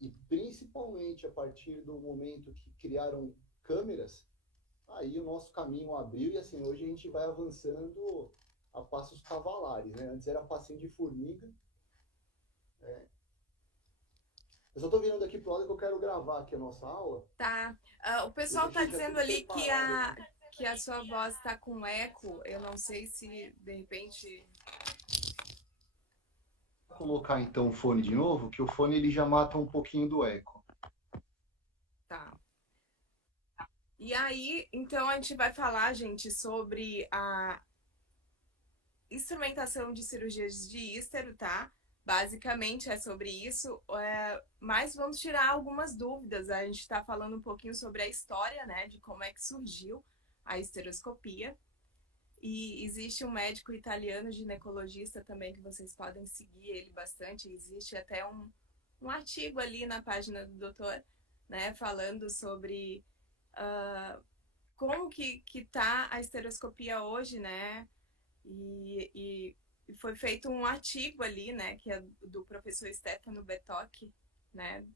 E principalmente a partir do momento que criaram câmeras, aí o nosso caminho abriu e assim, hoje a gente vai avançando a passos cavalares, né? Antes era passinho de formiga. Eu só estou virando aqui pro lado que eu quero gravar aqui a nossa aula. Tá. O Eu pessoal tá deixei já dizendo tudo ali que preparado aqui. a sua voz tá com eco. Eu não sei se de repente. Vou colocar então o fone de novo, que o fone ele já mata um pouquinho do eco. Tá. E aí, então a gente vai falar, gente, sobre a instrumentação de cirurgias de ístero, tá? Basicamente é sobre isso, mas vamos tirar algumas dúvidas. A gente está falando um pouquinho sobre a história, né, de como é que surgiu a esteroscopia. E existe um médico italiano ginecologista também que vocês podem seguir ele bastante. Existe até um artigo ali na página do doutor, né, falando sobre uh, como que tá a esteroscopia hoje, né? E foi feito um artigo ali, né, que é do professor Stefano Betocchi, né,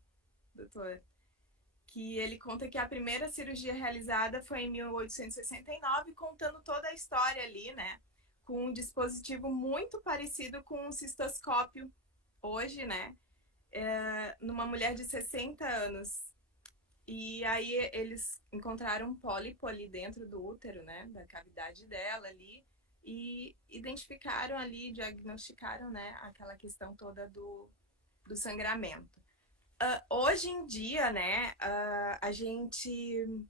doutor, que ele conta que a primeira cirurgia realizada foi em 1869, contando toda a história ali, né, com um dispositivo muito parecido com um cistoscópio hoje, né, numa mulher de 60 anos. E aí eles encontraram um pólipo ali dentro do útero, né, da cavidade dela ali, e identificaram ali, diagnosticaram, né, aquela questão toda do sangramento. Hoje em dia, né, a gente,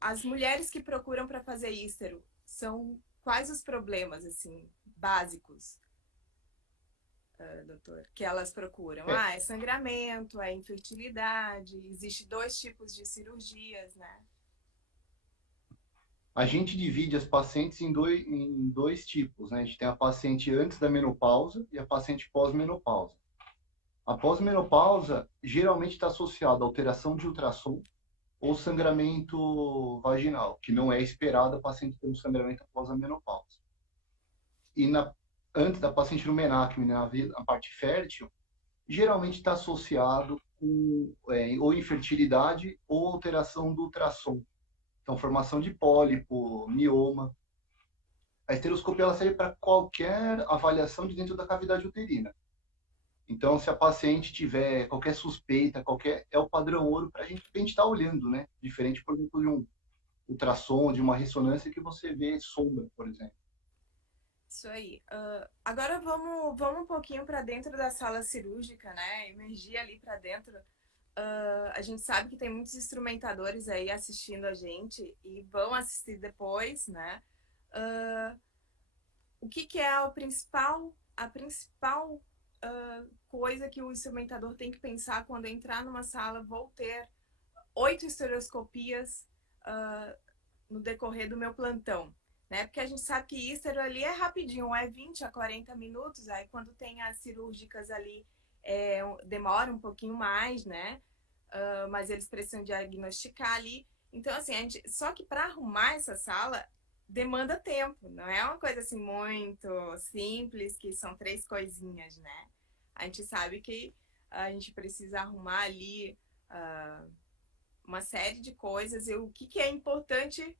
as mulheres que procuram para fazer ístero são quais os problemas assim básicos, doutor, que elas procuram? É, É sangramento, é infertilidade, existe dois tipos de cirurgias, né? a gente divide as pacientes em dois tipos, né? A gente tem a paciente antes da menopausa e a paciente pós-menopausa. A pós-menopausa geralmente está associada à alteração de ultrassom ou sangramento vaginal, que não é esperado a paciente ter um sangramento após a menopausa. E antes da paciente no menarque, na parte fértil, geralmente está associado com ou infertilidade ou alteração do ultrassom. Então, formação de pólipo, mioma. A esteroscopia ela serve para qualquer avaliação de dentro da cavidade uterina. Então, se a paciente tiver qualquer suspeita, é o padrão ouro para a gente estar olhando, né? Diferente, por exemplo, de um ultrassom, de uma ressonância que você vê sombra, por exemplo. Isso aí. Agora vamos um pouquinho para dentro da sala cirúrgica, né? Emergir ali para dentro. A gente sabe que tem muitos instrumentadores aí assistindo a gente e vão assistir depois, né? Uh, o que é a principal coisa que o instrumentador tem que pensar quando entrar numa sala? Vou ter 8 estereoscopias no decorrer do meu plantão. Né? Porque a gente sabe que ístero ali é rapidinho, é 20 a 40 minutos, aí quando tem as cirúrgicas ali demora um pouquinho mais, né? Mas eles precisam diagnosticar ali. Então, assim, só que para arrumar essa sala demanda tempo, não é uma coisa assim muito simples, que são três coisinhas, né? A gente sabe que a gente precisa arrumar ali uh, uma série de coisas e o que é importante,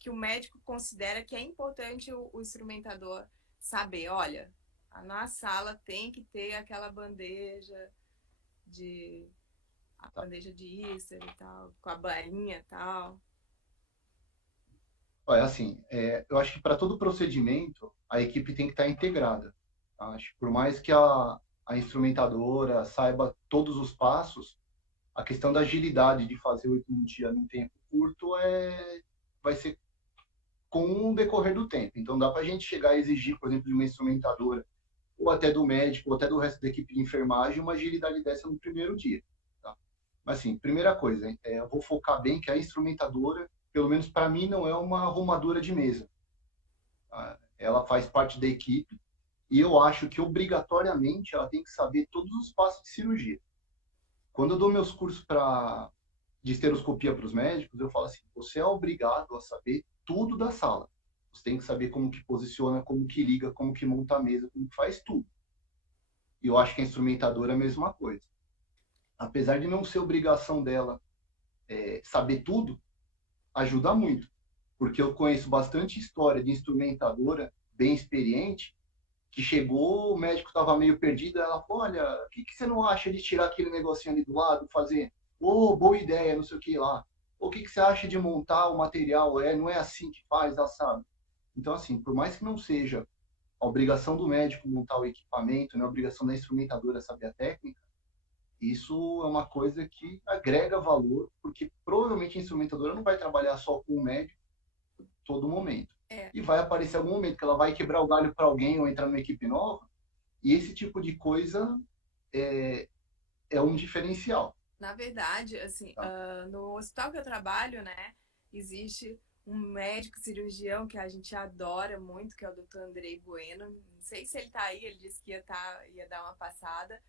que o médico considera que é importante o instrumentador saber. Olha, na sala tem que ter aquela de Tá? bandeja de íster e tal, com a bainha e tal. Olha, assim, eu acho que para todo procedimento a equipe tem que estar integrada. Tá? Acho que por mais que a instrumentadora saiba todos os passos, a questão da agilidade de fazer 8 em 1 dia num tempo curto vai ser com o decorrer do tempo. Então dá para a gente chegar a exigir, por exemplo, de uma instrumentadora, ou até do médico, ou até do resto da equipe de enfermagem, uma agilidade dessa no primeiro dia. Tá? Mas assim, primeira coisa, eu vou focar bem que a instrumentadora, pelo menos para mim, não é uma arrumadora de mesa. Tá? Ela faz parte da equipe e eu acho que obrigatoriamente ela tem que saber todos os passos de cirurgia. Quando eu dou meus cursos de esteroscopia para os médicos, eu falo assim: você é obrigado a saber tudo da sala. Você tem que saber como que posiciona, como que liga, como que monta a mesa, como que faz tudo. E eu acho que a instrumentadora é a mesma coisa. apesar de não ser obrigação dela saber tudo, ajuda muito. Porque eu conheço bastante história de instrumentadora bem experiente, que chegou, o médico estava meio perdido, ela falou, olha, o que, que você não acha de tirar aquele negocinho ali do lado, fazer, ô, boa ideia, não sei o que lá. O que, que você acha de montar o material? Não é assim que faz, ela sabe. Então, assim, por mais que não seja a obrigação do médico montar o equipamento, né, a obrigação da instrumentadora saber a técnica, isso é uma coisa que agrega valor, porque provavelmente a instrumentadora não vai trabalhar só com o médico todo momento. É, E vai aparecer algum momento que ela vai quebrar o galho para alguém ou entrar numa equipe nova, e esse tipo de coisa é, é um diferencial. na verdade, assim, Tá? no hospital que eu trabalho, né, existe um médico cirurgião que a gente adora muito, que é o Dr. Andrei Bueno. Não sei se ele tá aí, ele disse que ia dar uma passada.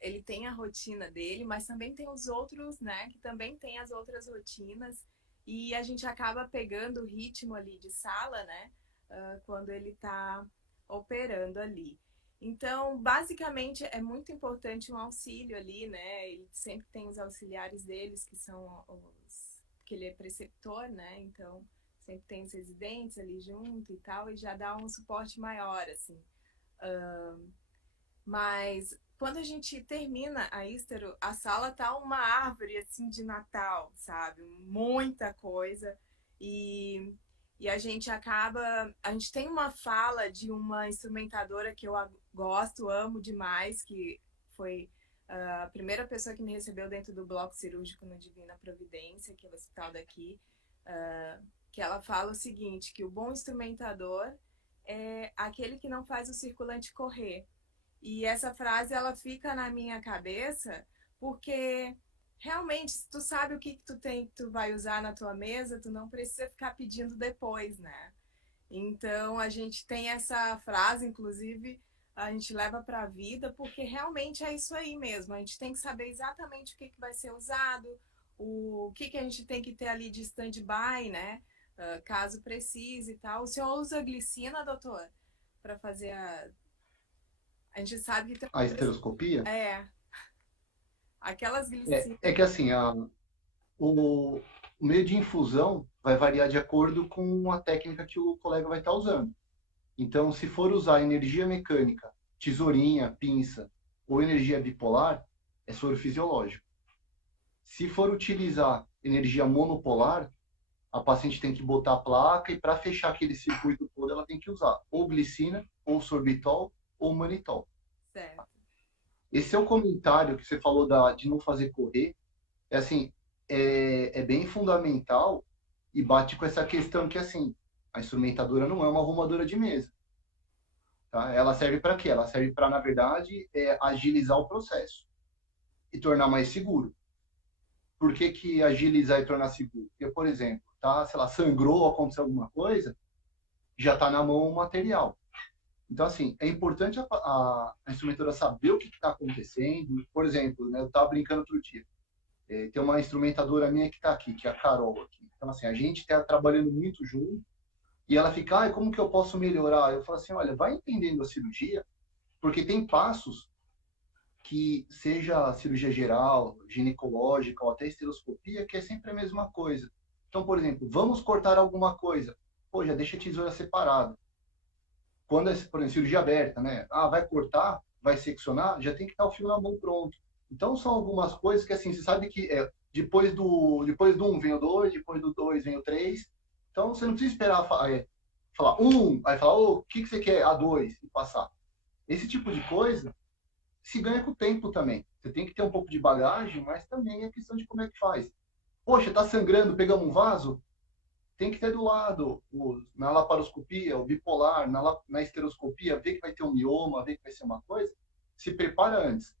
Ele tem a rotina dele, mas também tem os outros, né, que também tem as outras rotinas. E a gente acaba pegando o ritmo ali de sala, né, quando ele está operando ali. Então, basicamente, é muito importante um auxílio ali, né? Ele sempre tem os auxiliares deles, que são os. Que ele é preceptor, né? Então, sempre tem os residentes ali junto e tal, e já dá um suporte maior, assim. Mas quando a gente termina a Ístero, a sala tá uma árvore assim de Natal, sabe? Muita coisa. E, e a gente acaba. A gente tem uma fala de uma instrumentadora que eu gosto, amo demais, que foi a primeira pessoa que me recebeu dentro do bloco cirúrgico no Divina Providência, que é o hospital daqui, que ela fala o seguinte, que o bom instrumentador é aquele que não faz o circulante correr. E essa frase ela fica na minha cabeça porque realmente, se tu sabe o que, que tu tem, que tu vai usar na tua mesa, tu não precisa ficar pedindo depois, né? Então a gente tem essa frase, inclusive, a gente leva para a vida, porque realmente é isso aí mesmo. A gente tem que saber exatamente o que, que vai ser usado, o que, que a gente tem que ter ali de stand-by, né? Caso precise e tal. O senhor usa glicina, doutor? Para fazer a. A gente sabe que tem A outras. estereoscopia É, aquelas é glicinas. que assim, o, o meio de infusão vai variar de acordo com a técnica que o colega vai estar usando. Então, se for usar energia mecânica, tesourinha, pinça ou energia bipolar, é soro fisiológico. Se for utilizar energia monopolar, a paciente tem que botar a placa e para fechar aquele circuito todo, ela tem que usar ou glicina, ou sorbitol, ou manitol. Certo. Esse é o comentário que você falou de não fazer correr. É assim, é bem fundamental e bate com essa questão que assim, a instrumentadora não é uma arrumadora de mesa. Tá? Ela serve para quê? Ela serve para, na verdade, agilizar o processo e tornar mais seguro. Por que, que agilizar e tornar seguro? Porque, por exemplo, tá, sei lá, sangrou, aconteceu alguma coisa, já está na mão o material. Então, assim, é importante a instrumentadora saber o que está acontecendo. Por exemplo, né, eu estava brincando outro dia. Tem uma instrumentadora minha que está aqui, que é a Carol. Aqui. Então, assim, a gente está trabalhando muito junto e ela fica, como que eu posso melhorar? Eu falo assim, olha, vai entendendo a cirurgia, porque tem passos que seja cirurgia geral, ginecológica ou até estereoscopia, que é sempre a mesma coisa. Então, por exemplo, vamos cortar alguma coisa. Pô, já deixa a tesoura separada. Quando é, por exemplo, cirurgia aberta, né? Ah, vai cortar, vai seccionar, já tem que estar o fio na mão pronto. Então, são algumas coisas que, assim, você sabe que depois do um vem o dois, depois do dois vem o três. Então, você não precisa esperar falar um, aí falar, o que, que você quer? A dois, e passar. Esse tipo de coisa se ganha com o tempo também. Você tem que ter um pouco de bagagem, mas também é questão de como é que faz. Poxa, tá sangrando, pegamos um vaso? Tem que ter do lado, na laparoscopia, o bipolar, na esteroscopia, ver que vai ter um mioma, ver que vai ser uma coisa. Se prepara antes.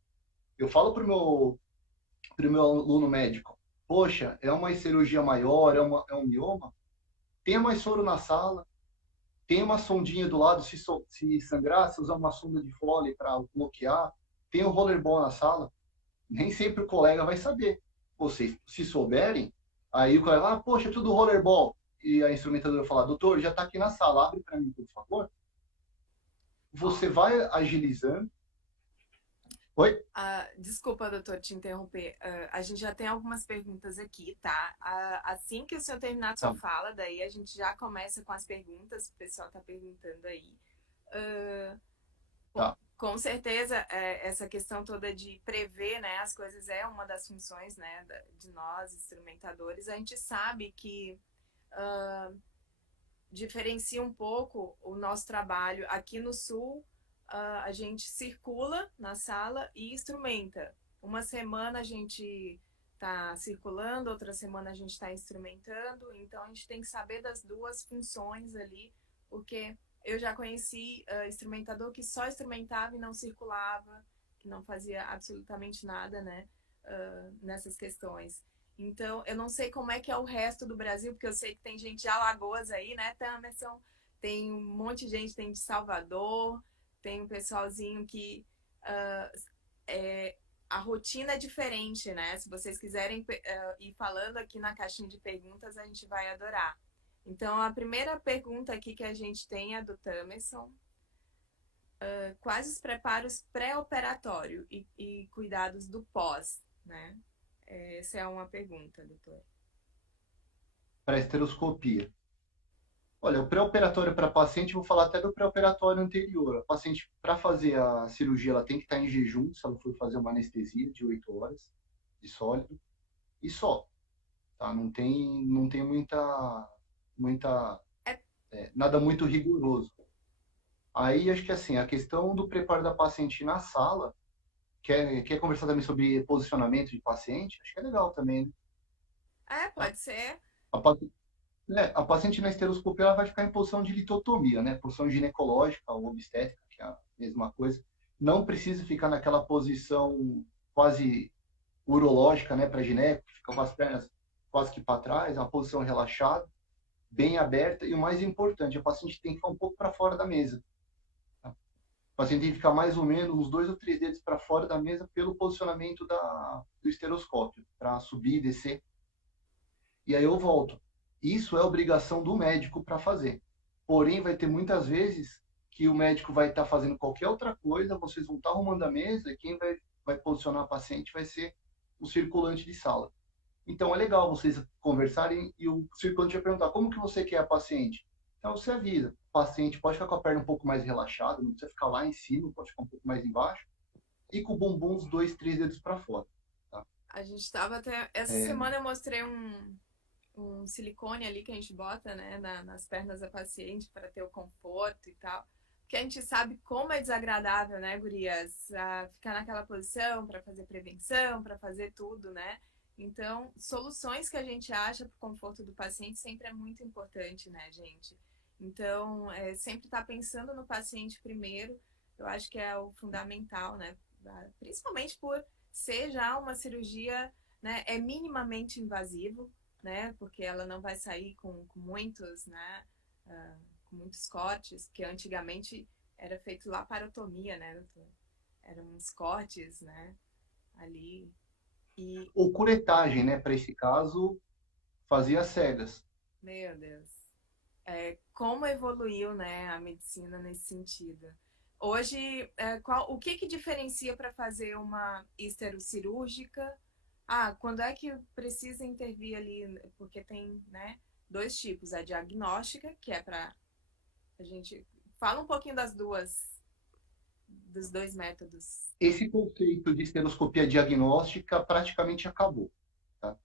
Eu falo pro meu aluno médico, poxa, é uma cirurgia maior, é um mioma? Tenha mais soro na sala, tem uma sondinha do lado, se sangrar, você usar uma sonda de Foley para bloquear, tem um rollerball na sala, nem sempre o colega vai saber. Vocês, se souberem, aí o colega, poxa, é tudo rollerball. E a instrumentadora fala, doutor, já está aqui na sala, abre para mim, por favor. Ó, Você vai agilizando Oi? Desculpa, doutor, te interromper. A gente já tem algumas perguntas aqui, tá? Assim que o senhor terminar a sua Tá, fala, daí a gente já começa com as perguntas que o pessoal está perguntando aí. Ah, tá. com certeza, essa questão toda de prever, né, as coisas é uma das funções, né, de nós, instrumentadores. A gente sabe que diferencia um pouco o nosso trabalho. Aqui no Sul, a gente circula na sala e instrumenta. Uma semana a gente está circulando, outra semana a gente está instrumentando, então a gente tem que saber das duas funções ali, porque eu já conheci instrumentador que só instrumentava e não circulava, que não fazia absolutamente nada, né, nessas questões. Então, eu não sei como é que é o resto do Brasil, porque eu sei que tem gente de Alagoas aí, né, Tamerson? Tem um monte de gente, tem de Salvador, tem um pessoalzinho que é, a rotina é diferente, né? Se vocês quiserem ir falando aqui na caixinha de perguntas, a gente vai adorar. Então, a primeira pergunta aqui que a gente tem é do Tamerson. Quais os preparos pré-operatório e cuidados do pós, né? Essa é uma pergunta, doutor. Para esteroscopia. Olha, o pré-operatório para paciente, vou falar até do pré-operatório anterior. A paciente, para fazer a cirurgia, ela tem que estar em jejum, se ela for fazer uma anestesia de 8 horas de sólido, e só, tá? Não tem muita, É, nada muito rigoroso. Aí, acho que assim, a questão do preparo da paciente na sala, quer conversar também sobre posicionamento de paciente? Acho que é legal também, né? Tá? pode ser. A, a paciente na esteroscopia ela vai ficar em posição de litotomia, né? Posição ginecológica ou obstétrica, que é a mesma coisa. Não precisa ficar naquela posição quase urológica, né, para gineco, que fica com as pernas quase que para trás, uma posição relaxada, bem aberta. E o mais importante, a paciente tem que ficar um pouco para fora da mesa. Tá? O paciente tem que ficar mais ou menos uns 2 ou 3 dedos para fora da mesa pelo posicionamento do esteroscópio, para subir e descer. E aí eu volto. Isso é obrigação do médico para fazer. Porém, vai ter muitas vezes que o médico vai estar fazendo qualquer outra coisa, vocês vão estar arrumando a mesa e quem vai posicionar a paciente vai ser o circulante de sala. Então é legal vocês conversarem e o circulante vai perguntar como que você quer a paciente. Então você avisa, o paciente pode ficar com a perna um pouco mais relaxada, não precisa ficar lá em cima, pode ficar um pouco mais embaixo, e com o bumbum uns 2, 3 dedos para fora. Tá? A gente estava até. Essa É, semana eu mostrei um silicone ali que a gente bota, né, nas pernas da paciente para ter o conforto e tal. Porque a gente sabe como é desagradável, né, gurias? Ficar naquela posição para fazer prevenção, para fazer tudo, né? Então, soluções que a gente acha para o conforto do paciente sempre é muito importante, né, gente? Então, sempre estar pensando no paciente primeiro, eu acho que é o fundamental, né? Principalmente por ser já uma cirurgia, né, é minimamente invasivo, né? Porque ela não vai sair com muitos, né? Com muitos cortes, que antigamente era feito laparotomia, né, doutor? Eram uns cortes, né? Ali. E, ou curetagem, né? Para esse caso, fazia cegas. meu Deus, como evoluiu, né, a medicina nesse sentido. Hoje, o que diferencia para fazer uma histerocirúrgica? Quando é que precisa intervir ali? Porque tem, né, dois tipos. A diagnóstica, que é para a gente... Fala um pouquinho dos dois métodos. Esse conceito de esteroscopia diagnóstica praticamente acabou. Tá?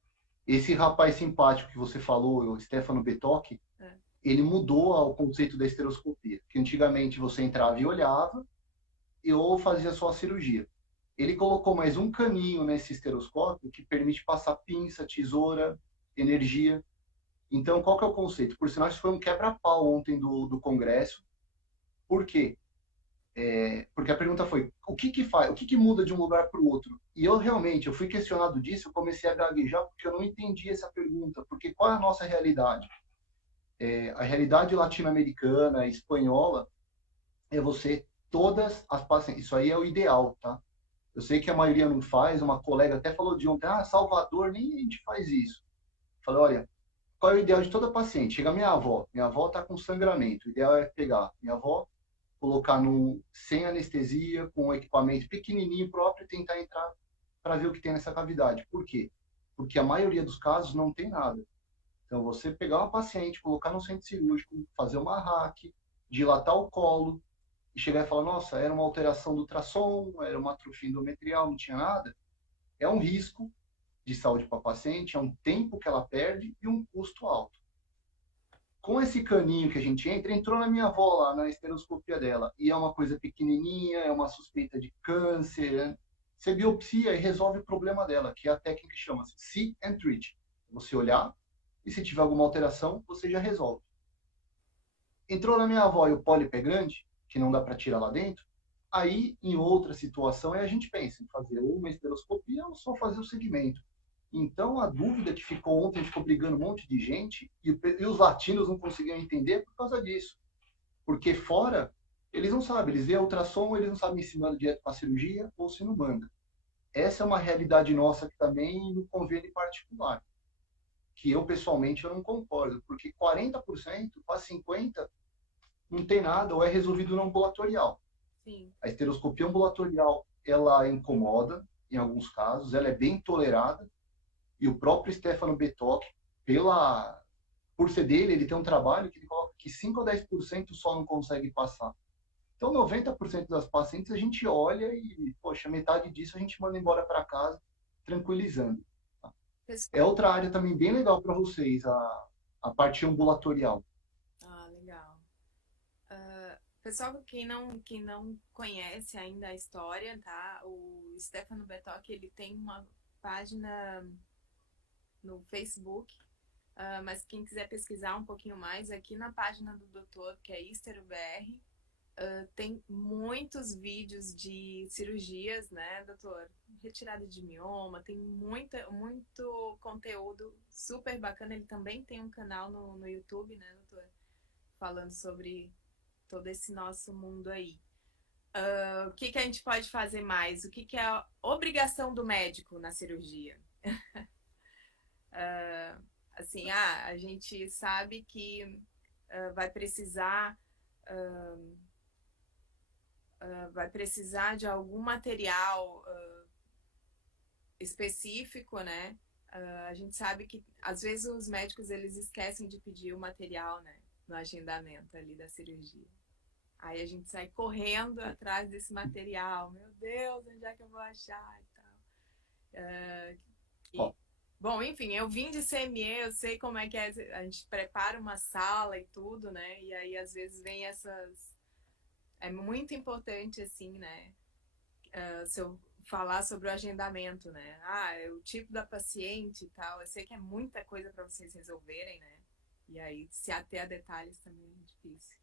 Esse rapaz simpático que você falou, o Stefano Betocchi, É. ele mudou o conceito da esteroscopia, que antigamente você entrava e olhava, ou fazia só a cirurgia. Ele colocou mais um caminho nesse esteroscópio que permite passar pinça, tesoura, energia. Então, qual que é o conceito? Por sinal, isso foi um quebra-pau ontem do Congresso. Por quê? Porque a pergunta foi, o que que faz, o que que muda de um lugar para o outro? E eu realmente, eu fui questionado disso, eu comecei a gaguejar porque eu não entendi essa pergunta, porque qual é a nossa realidade? A realidade latino-americana, espanhola, é você, todas as pacientes, isso aí é o ideal, tá? Eu sei que a maioria não faz, uma colega até falou de ontem, Salvador, nem a gente faz isso. Eu falei, olha, qual é o ideal de toda paciente? Chega minha avó está com sangramento, o ideal é pegar minha avó, colocar sem anestesia, com um equipamento pequenininho próprio e tentar entrar para ver o que tem nessa cavidade. Por quê? Porque a maioria dos casos não tem nada. Então, você pegar uma paciente, colocar no centro cirúrgico, fazer uma hack, dilatar o colo e chegar e falar, nossa, era uma alteração do ultrassom, era uma atrofia endometrial, não tinha nada, é um risco de saúde para a paciente, é um tempo que ela perde e um custo alto. Com esse caninho que a gente entra, entrou na minha avó lá, na esteroscopia dela, e é uma coisa pequenininha, é uma suspeita de câncer, né? Você biopsia e resolve o problema dela, que é a técnica que chama-se see and treat. Você olhar e se tiver alguma alteração, você já resolve. Entrou na minha avó e o pólipo é grande, que não dá para tirar lá dentro, aí, em outra situação, a gente pensa em fazer ou uma esteroscopia ou só fazer o segmento. Então, a dúvida que ficou ontem, a gente ficou brigando um monte de gente, e os latinos não conseguiam entender por causa disso. Porque fora, eles não sabem, eles veem a ultrassom, eles não sabem se manda direto para a cirurgia ou se não manda. Essa é uma realidade nossa que também no convênio particular, que eu, pessoalmente, eu não concordo, porque 40%, quase 50%, não tem nada ou é resolvido no ambulatorial. Sim. A esteroscopia ambulatorial, ela incomoda, em alguns casos, ela é bem tolerada, e o próprio Stefano Bettoc, por ser dele, ele tem um trabalho que ele coloca que 5 a 10% só não consegue passar. Então, 90% das pacientes a gente olha e, poxa, metade disso a gente manda embora para casa, tranquilizando. Tá? É outra área também bem legal para vocês, a parte ambulatorial. Ah, legal. Pessoal, quem não conhece ainda a história, tá? O Stefano Bettoc, ele tem uma página no Facebook, mas quem quiser pesquisar um pouquinho mais, aqui na página do doutor, que é IsteroBR, tem muitos vídeos de cirurgias, né, doutor? Retirada de mioma, tem muito conteúdo super bacana. Ele também tem um canal no YouTube, né, doutor? Falando sobre todo esse nosso mundo aí. O que a gente pode fazer mais? O que é a obrigação do médico na cirurgia? Assim, a gente sabe que vai precisar de algum material específico, né? A gente sabe que às vezes os médicos eles esquecem de pedir o material, né? No agendamento ali da cirurgia. Aí a gente sai correndo atrás desse material. Meu Deus, onde é que eu vou achar e tal. Bom, enfim, eu vim de CME, eu sei como é que é. A gente prepara uma sala e tudo, né? E aí às vezes vem essas. É muito importante, assim, né? Se eu falar sobre o agendamento, né? É o tipo da paciente e tal. Eu sei que é muita coisa para vocês resolverem, né? E aí se ater a detalhes também é difícil.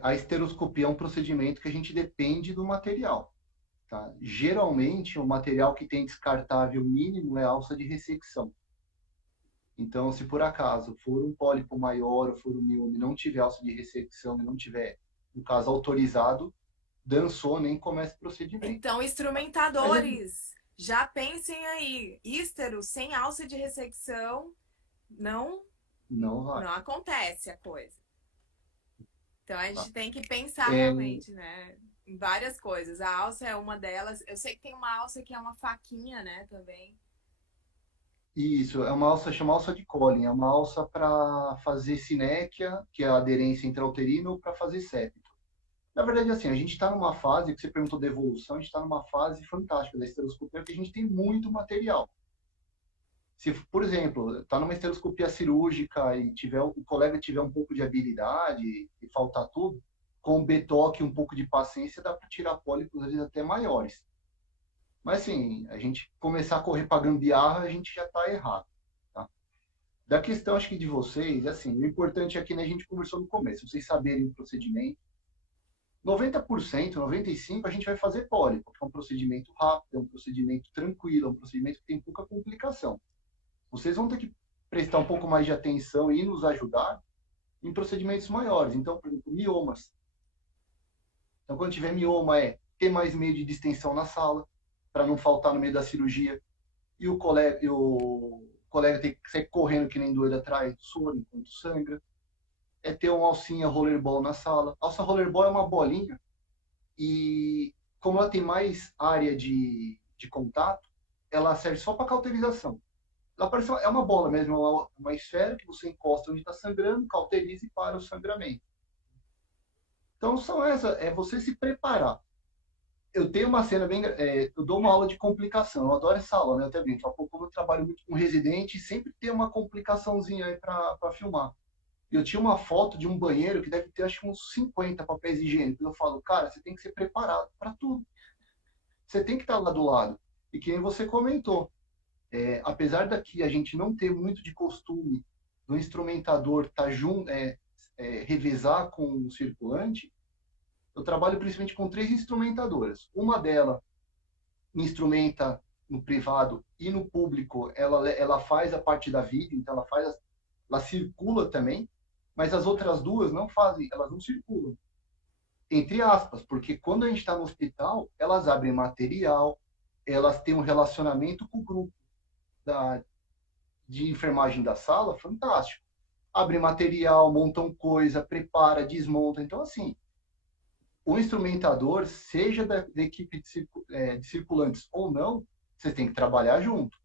A esteroscopia é um procedimento que a gente depende do material. Tá? Geralmente, o material que tem descartável mínimo é a alça de ressecção. Então, se por acaso for um pólipo maior ou for um mioma e não tiver alça de ressecção e não tiver, no caso, autorizado, dançou, nem começa o procedimento. Então, instrumentadores, já pensem aí, ístero sem alça de ressecção, não acontece a coisa. Então, a gente tem que pensar realmente, né? Em várias coisas. A alça é uma delas. Eu sei que tem uma alça que é uma faquinha, né, também. Isso, é uma alça chamada alça de Collin, é uma alça para fazer sinéquia, que é a aderência intrauterina, ou para fazer septo. Na verdade, assim, a gente está numa fase, que você perguntou da evolução, a gente está numa fase fantástica da esteroscopia, porque a gente tem muito material. Se, por exemplo, está numa esteroscopia cirúrgica e o colega tiver um pouco de habilidade e faltar tudo, com o Bettoc e um pouco de paciência, dá para tirar pólipos, às vezes, até maiores. Mas, assim, a gente começar a correr para gambiarra, a gente já está errado. Tá? Da questão, acho que de vocês, assim, o importante é que, né, a gente conversou no começo, vocês saberem o procedimento. 90%, 95% a gente vai fazer pólipo, que é um procedimento rápido, é um procedimento tranquilo, é um procedimento que tem pouca complicação. Vocês vão ter que prestar um pouco mais de atenção e nos ajudar em procedimentos maiores. Então, por exemplo, miomas. Então, quando tiver mioma, ter mais meio de distensão na sala, para não faltar no meio da cirurgia. E o colega tem que sair correndo que nem doido atrás do soro enquanto sangra. é ter uma alcinha rollerball na sala. A alça rollerball é uma bolinha e como ela tem mais área de contato, ela serve só para cauterização. Ela parece é uma bola mesmo, uma esfera que você encosta onde está sangrando, cauteriza e para o sangramento. Então são essas, é você se preparar. Eu tenho uma cena bem. Eu dou uma aula de complicação, eu adoro essa aula, né? Eu até brinco, como eu trabalho muito com residente, sempre tem uma complicaçãozinha aí para filmar. E eu tinha uma foto de um banheiro que deve ter acho que uns 50 papéis higiênicos. Eu falo, cara, você tem que ser preparado para tudo. Você tem que estar lá do lado. E que nem você comentou, apesar daqui a gente não ter muito de costume do instrumentador estar junto, revezar com o circulante, eu trabalho principalmente com 3 instrumentadoras. Uma delas me instrumenta no privado e no público, ela faz a parte da vídeo, então ela circula também, mas as outras duas não fazem, elas não circulam. Entre aspas, porque quando a gente está no hospital, elas abrem material, elas têm um relacionamento com o grupo da, de enfermagem da sala fantástico. Abrem material, montam coisa, prepara, desmonta. Então, assim, o instrumentador, seja da equipe de circulantes ou não, vocês têm que trabalhar junto.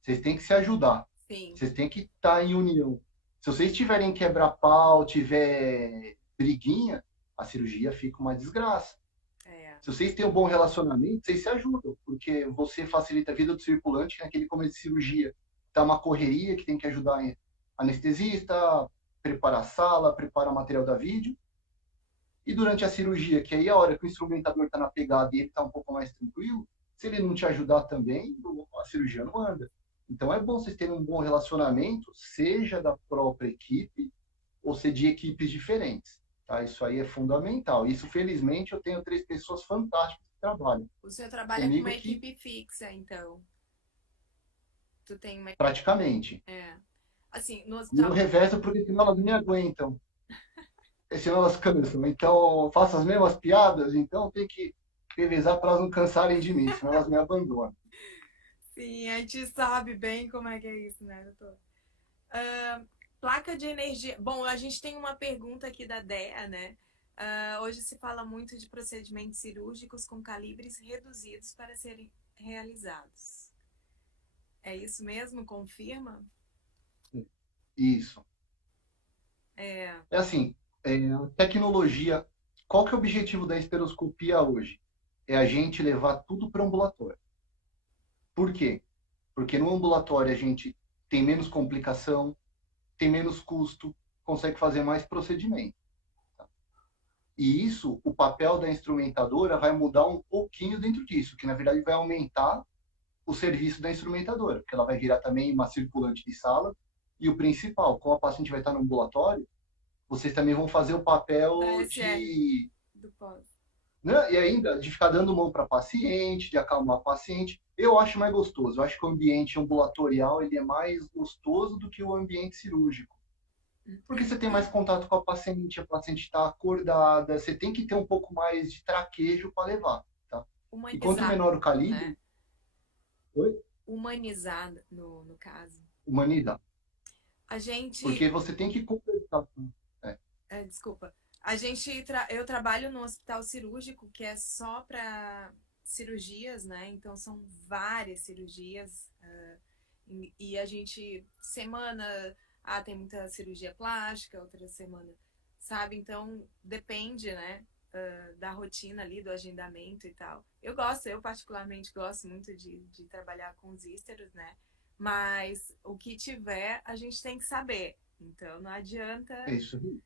Vocês têm que se ajudar. Sim. Vocês têm que estar em união. Se vocês tiverem quebra-pau, tiver briguinha, a cirurgia fica uma desgraça. Se vocês têm um bom relacionamento, vocês se ajudam, porque você facilita a vida do circulante, que naquele começo de cirurgia está uma correria que tem que ajudar anestesista, preparar a sala, preparar o material da vídeo. E durante a cirurgia, que aí é a hora que o instrumentador está na pegada e ele está um pouco mais tranquilo, se ele não te ajudar também, a cirurgia não anda. Então é bom vocês terem um bom relacionamento, seja da própria equipe ou seja de equipes diferentes. Tá? Isso aí é fundamental. Isso, felizmente, eu tenho 3 pessoas fantásticas que trabalham. O senhor trabalha com uma Comigo que equipe fixa, então. Tu tem uma. praticamente. É. Assim, no E eu hospital. revezo porque senão elas me aguentam. Senão elas cansam. Então, eu faço as mesmas piadas, então tem que revezar para elas não cansarem de mim, senão elas me abandonam. Sim, a gente sabe bem como é que é isso, né, doutor? Placa de energia. Bom, a gente tem uma pergunta aqui da DEA, né? Hoje se fala muito de procedimentos cirúrgicos com calibres reduzidos para serem realizados. É isso mesmo? Confirma? Isso. É assim, tecnologia. Qual que é o objetivo da esteroscopia hoje? É a gente levar tudo para o ambulatório. Por quê? Porque no ambulatório a gente tem menos complicação, tem menos custo, consegue fazer mais procedimento. Tá? E isso, o papel da instrumentadora vai mudar um pouquinho dentro disso, que na verdade vai aumentar o serviço da instrumentadora, porque ela vai virar também uma circulante de sala. E o principal, como a paciente vai estar no ambulatório, vocês também vão fazer o Da papel SR, de, do pós. né? E ainda de ficar dando mão para paciente, de acalmar paciente. Eu acho mais gostoso. Eu acho que o ambiente ambulatorial ele é mais gostoso do que o ambiente cirúrgico. Porque você tem mais contato com a paciente está acordada, você tem que ter um pouco mais de traquejo para levar, tá? E quanto Humanizado, menor o né? calibre, oi? Humanizado, no caso. Humanidade. A gente. Porque você tem que conversar com. Desculpa. Eu trabalho no hospital cirúrgico que é só para cirurgias, né? Então são várias cirurgias e a gente semana tem muita cirurgia plástica, outra semana, sabe? Então depende, né? Da rotina ali, do agendamento e tal. Eu particularmente gosto muito de trabalhar com os ísteros, né? Mas o que tiver, a gente tem que saber. Então não adianta É isso aí.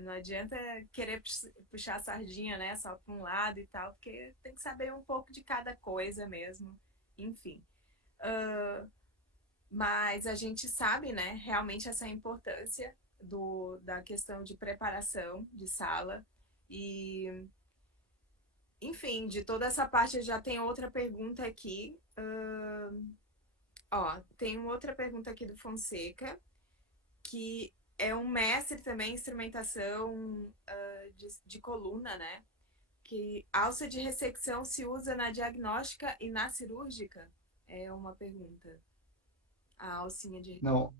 não adianta querer puxar a sardinha, né, só para um lado e tal, porque tem que saber um pouco de cada coisa mesmo, enfim. Mas a gente sabe, né, realmente essa importância da questão de preparação de sala e, enfim, de toda essa parte já tem outra pergunta aqui. Tem outra pergunta aqui do Fonseca, que é um mestre também em instrumentação de coluna, né? Que alça de ressecção se usa na diagnóstica e na cirúrgica? É uma pergunta. A alcinha de. Não,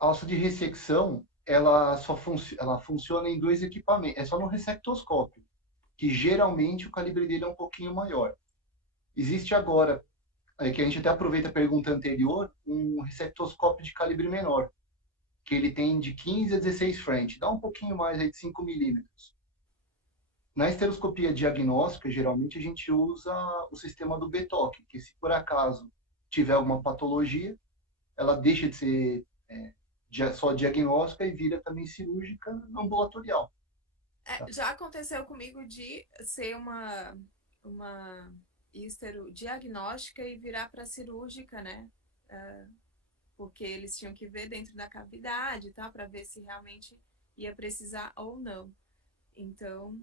A alça de ressecção, ela funciona em dois equipamentos. É só no ressectoscópio, que geralmente o calibre dele é um pouquinho maior. Existe agora, que a gente até aproveita a pergunta anterior, um ressectoscópio de calibre menor, que ele tem de 15 a 16 French, dá um pouquinho mais aí de 5 milímetros. Na esteroscopia diagnóstica, geralmente a gente usa o sistema do BTOC, que se por acaso tiver alguma patologia, ela deixa de ser só diagnóstica e vira também cirúrgica ambulatorial. Tá? Já aconteceu comigo de ser uma histero diagnóstica e virar para cirúrgica, né? Porque eles tinham que ver dentro da cavidade e tal, para ver se realmente ia precisar ou não. Então,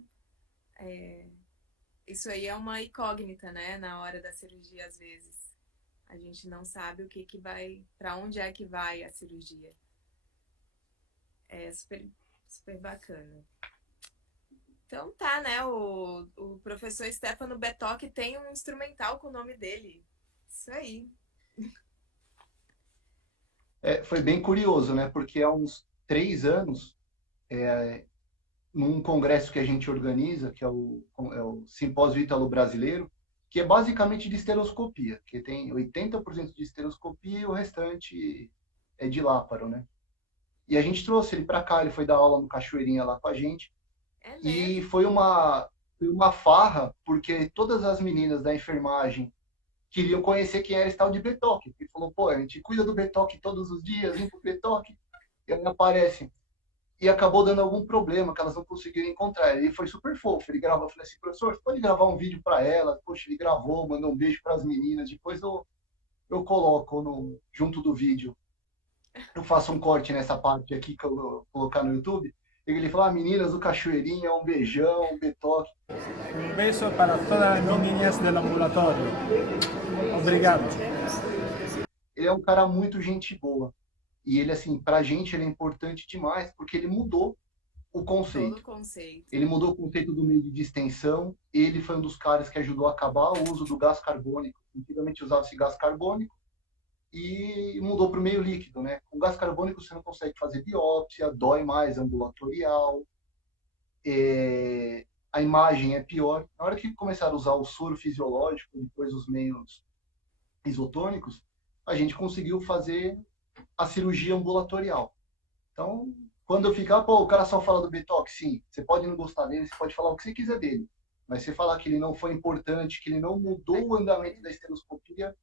isso aí é uma incógnita, né? Na hora da cirurgia, às vezes. A gente não sabe o que vai, para onde é que vai a cirurgia. É super, super bacana. Então tá, né? O professor Stefano Betocchi tem um instrumental com o nome dele. Isso aí. Foi bem curioso, né? Porque há uns 3 anos, num congresso que a gente organiza, que é o Simpósio Ítalo Brasileiro, que é basicamente de esteroscopia, que tem 80% de esteroscopia e o restante é de láparo, né? E a gente trouxe ele para cá, ele foi dar aula no Cachoeirinha lá com a gente, É e mesmo? foi uma farra, porque todas as meninas da enfermagem queriam conhecer quem era esse tal de Betoque. Ele falou, pô, a gente cuida do Betoque todos os dias, limpa o Betoque, e aí aparece. E acabou dando algum problema, que elas não conseguiram encontrar. Ele foi super fofo, ele gravou, eu falei assim, professor, você pode gravar um vídeo para ela? Poxa, ele gravou, mandou um beijo para as meninas, depois eu coloco junto do vídeo. Eu faço um corte nessa parte aqui que eu vou colocar no YouTube. Ele falou, meninas do Cachoeirinha, um beijão, um betoque. Un beso para todas las niñas del ambulatorio. Obrigado. Ele é um cara muito gente boa. E ele, assim, pra gente ele é importante demais, porque ele mudou o Todo o conceito. conceito. Ele mudou o conceito do meio de extensão. Ele foi um dos caras que ajudou a acabar o uso do gás carbônico. Antigamente usava-se gás carbônico e mudou para o meio líquido, né? Com gás carbônico você não consegue fazer biópsia, dói mais ambulatorial, a imagem é pior. Na hora que começaram a usar o soro fisiológico, depois os meios isotônicos, a gente conseguiu fazer a cirurgia ambulatorial. Então, quando eu ficar, pô, o cara só fala do Betox, sim, você pode não gostar dele, você pode falar o que você quiser dele, mas você falar que ele não foi importante, que ele não mudou o andamento da esteroscopia,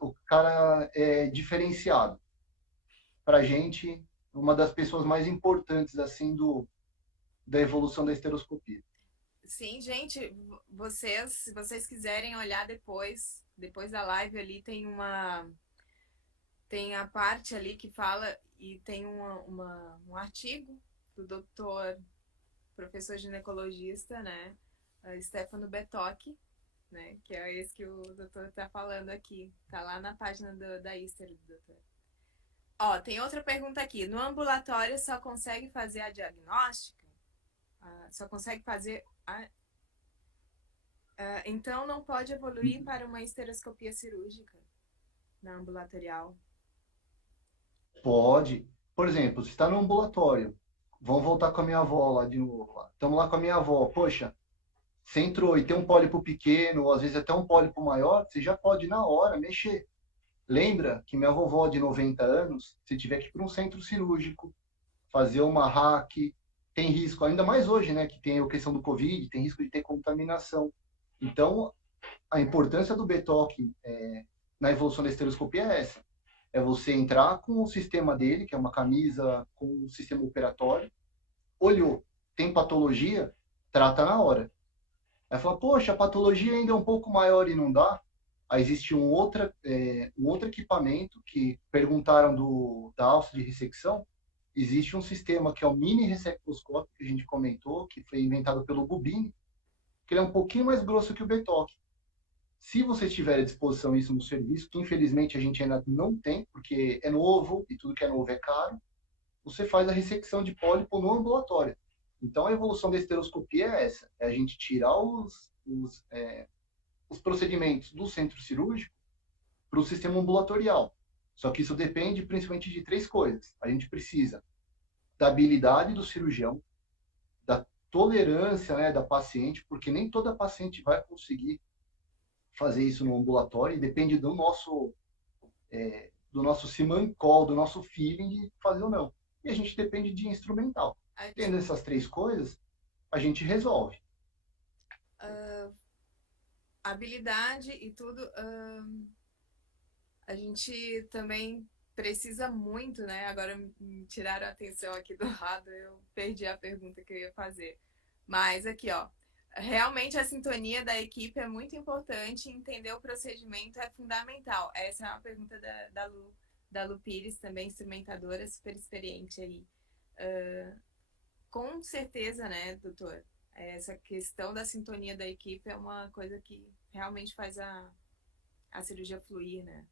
o cara é diferenciado. Pra gente, uma das pessoas mais importantes, assim, da evolução da esteroscopia. Sim, gente, se vocês quiserem olhar depois da live ali tem a parte ali que fala e tem um artigo do doutor, professor ginecologista, né, Stefano Betocchi, né, que é esse que o doutor tá falando aqui. Tá lá na página da Ister do doutor. Ó, tem outra pergunta aqui. No ambulatório só consegue fazer a diagnóstica? Só consegue fazer então não pode evoluir para uma esteroscopia cirúrgica na ambulatorial? Pode. Por exemplo, você está no ambulatório, vamos voltar com a minha avó lá de novo. Estamos lá com a minha avó. Poxa, você entrou e tem um pólipo pequeno, ou às vezes até um pólipo maior, você já pode na hora mexer. Lembra que minha vovó de 90 anos, se tiver que ir para um centro cirúrgico, fazer uma hack, tem risco, ainda mais hoje, né, que tem a questão do Covid, tem risco de ter contaminação. Então, a importância do BTOC na evolução da estereoscopia é essa. É você entrar com o sistema dele, que é uma camisa com o sistema operatório, olhou, tem patologia, trata na hora. Aí fala, poxa, a patologia ainda é um pouco maior e não dá. Aí existe um outro equipamento que perguntaram da alça de ressecção. Existe um sistema que é o mini ressectoscópio, que a gente comentou, que foi inventado pelo Gubini, que ele é um pouquinho mais grosso que o Betoc. Se você tiver à disposição isso no serviço, que infelizmente a gente ainda não tem, porque é novo e tudo que é novo é caro, você faz a ressecção de pólipo no ambulatório. Então a evolução da esteroscopia é essa, é a gente tirar os procedimentos do centro cirúrgico para o sistema ambulatorial. Só que isso depende principalmente de três coisas. A gente precisa da habilidade do cirurgião, da tolerância, né, da paciente, porque nem toda paciente vai conseguir fazer isso no ambulatório, e depende do nosso simancol, do nosso feeling de fazer ou não. E a gente depende de instrumental. Tendo essas três coisas, a gente resolve. Habilidade e tudo, a gente também precisa muito, né? Agora me tiraram a atenção aqui do lado, eu perdi a pergunta que eu ia fazer. Mas aqui, ó, realmente a sintonia da equipe é muito importante, entender o procedimento é fundamental. Essa é uma pergunta da Lu Pires, também instrumentadora, super experiente aí. Com certeza, né, doutor? Essa questão da sintonia da equipe é uma coisa que realmente faz a cirurgia fluir, né?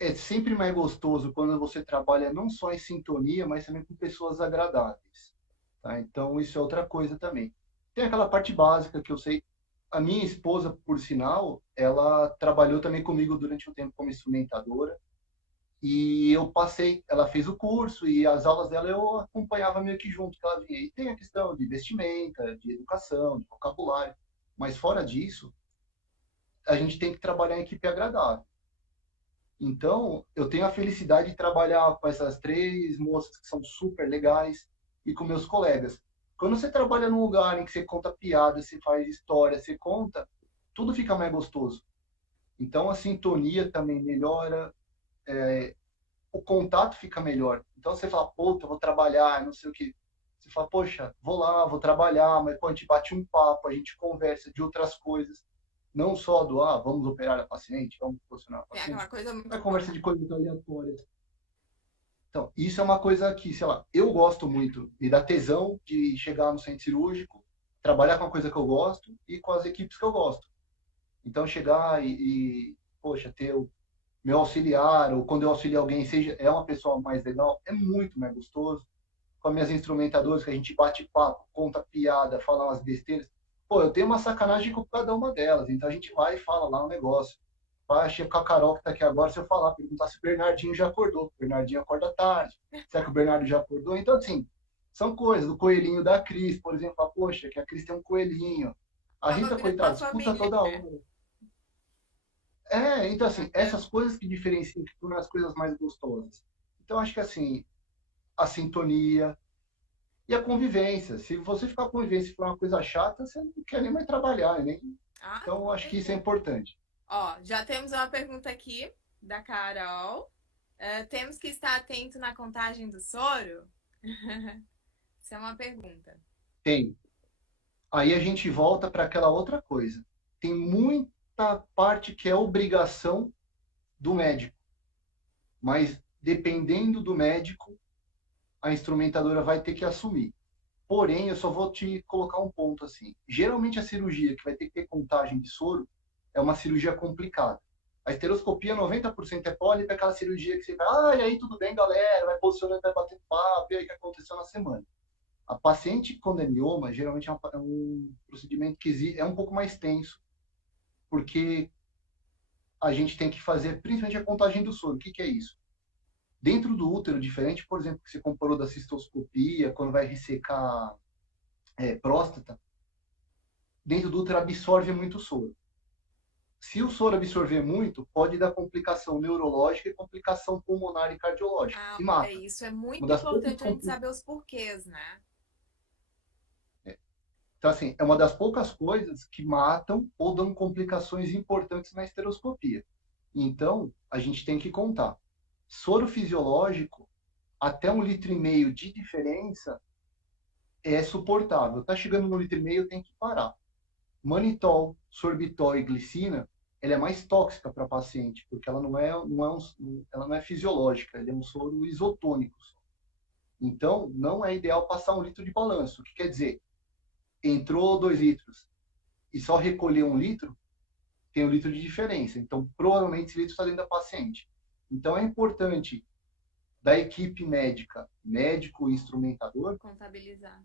É sempre mais gostoso quando você trabalha não só em sintonia, mas também com pessoas agradáveis. Tá? Então, isso é outra coisa também. Tem aquela parte básica que eu sei. A minha esposa, por sinal, ela trabalhou também comigo durante um tempo como instrumentadora. E eu passei, ela fez o curso e as aulas dela eu acompanhava meio que junto que ela vinha. E tem a questão de vestimenta, de educação, de vocabulário. Mas fora disso, a gente tem que trabalhar em equipe agradável. Então, eu tenho a felicidade de trabalhar com essas três moças que são super legais e com meus colegas. Quando você trabalha num lugar em que você conta piada, você faz história, você conta, tudo fica mais gostoso. Então, a sintonia também melhora, o contato fica melhor. Então, você fala, puta, eu vou trabalhar, não sei o que. Você fala, poxa, vou lá, vou trabalhar, mas pô, a gente bate um papo, a gente conversa de outras coisas. Não só do, vamos operar a paciente, vamos posicionar a É paciente. aquela coisa muito É conversa de coisas aleatórias. Então, isso é uma coisa que, sei lá, eu gosto muito. Me dá tesão de chegar no centro cirúrgico, trabalhar com a coisa que eu gosto e com as equipes que eu gosto. Então, chegar poxa, ter o meu auxiliar, ou quando eu auxilio alguém, seja é uma pessoa mais legal, é muito mais gostoso. Com as minhas instrumentadoras, que a gente bate papo, conta piada, fala umas besteiras. Pô, eu tenho uma sacanagem com cada uma delas, então a gente vai e fala lá um negócio. Achei com a Carol que tá aqui agora, se eu falar, perguntar se o Bernardinho já acordou. O Bernardinho acorda tarde. Será que o Bernardo já acordou? Então, assim, são coisas. O coelhinho da Cris, por exemplo, fala, poxa, que a Cris tem um coelhinho. A Rita, coitada, escuta toda hora. Então, assim, essas coisas que diferenciam, que tornam as coisas mais gostosas. Então, acho que, assim, a sintonia e a convivência. Se você ficar com convivência for uma coisa chata, você não quer nem mais trabalhar, né? Então, acho que isso é importante. Ó, já temos uma pergunta aqui da Carol. Temos que estar atento na contagem do soro? Isso é uma pergunta. Tem. Aí a gente volta para aquela outra coisa. Tem muita parte que é obrigação do médico, mas dependendo do médico, a instrumentadora vai ter que assumir. Porém, eu só vou te colocar um ponto assim. Geralmente a cirurgia que vai ter que ter contagem de soro é uma cirurgia complicada. A esteroscopia, 90% é pólipo, é aquela cirurgia que você vai, e aí tudo bem, galera, vai posicionando, vai batendo papo, e aí o que aconteceu na semana. A paciente com mioma, geralmente é um procedimento que é um pouco mais tenso, porque a gente tem que fazer principalmente a contagem do soro. O que é isso? Dentro do útero, diferente, por exemplo, que você comparou da cistoscopia, quando vai ressecar próstata, dentro do útero absorve muito soro. Se o soro absorver muito, pode dar complicação neurológica e complicação pulmonar e cardiológica, que mata. Isso é muito importante a gente saber os porquês, né? Então, assim, é uma das poucas coisas que matam ou dão complicações importantes na esteroscopia. Então, a gente tem que contar. Soro fisiológico, até 1,5 litro de diferença, é suportável. Está chegando no 1,5 litro, tem que parar. Manitol, sorbitol e glicina, ela é mais tóxica para a paciente, porque ela ela não é fisiológica, ela é um soro isotônico. Então, não é ideal passar 1 litro de balanço. O que quer dizer? Entrou 2 litros e só recolheu 1 litro, tem 1 litro de diferença. Então, provavelmente esse litro está dentro da paciente. Então, é importante da equipe médica, médico e instrumentador, contabilizar,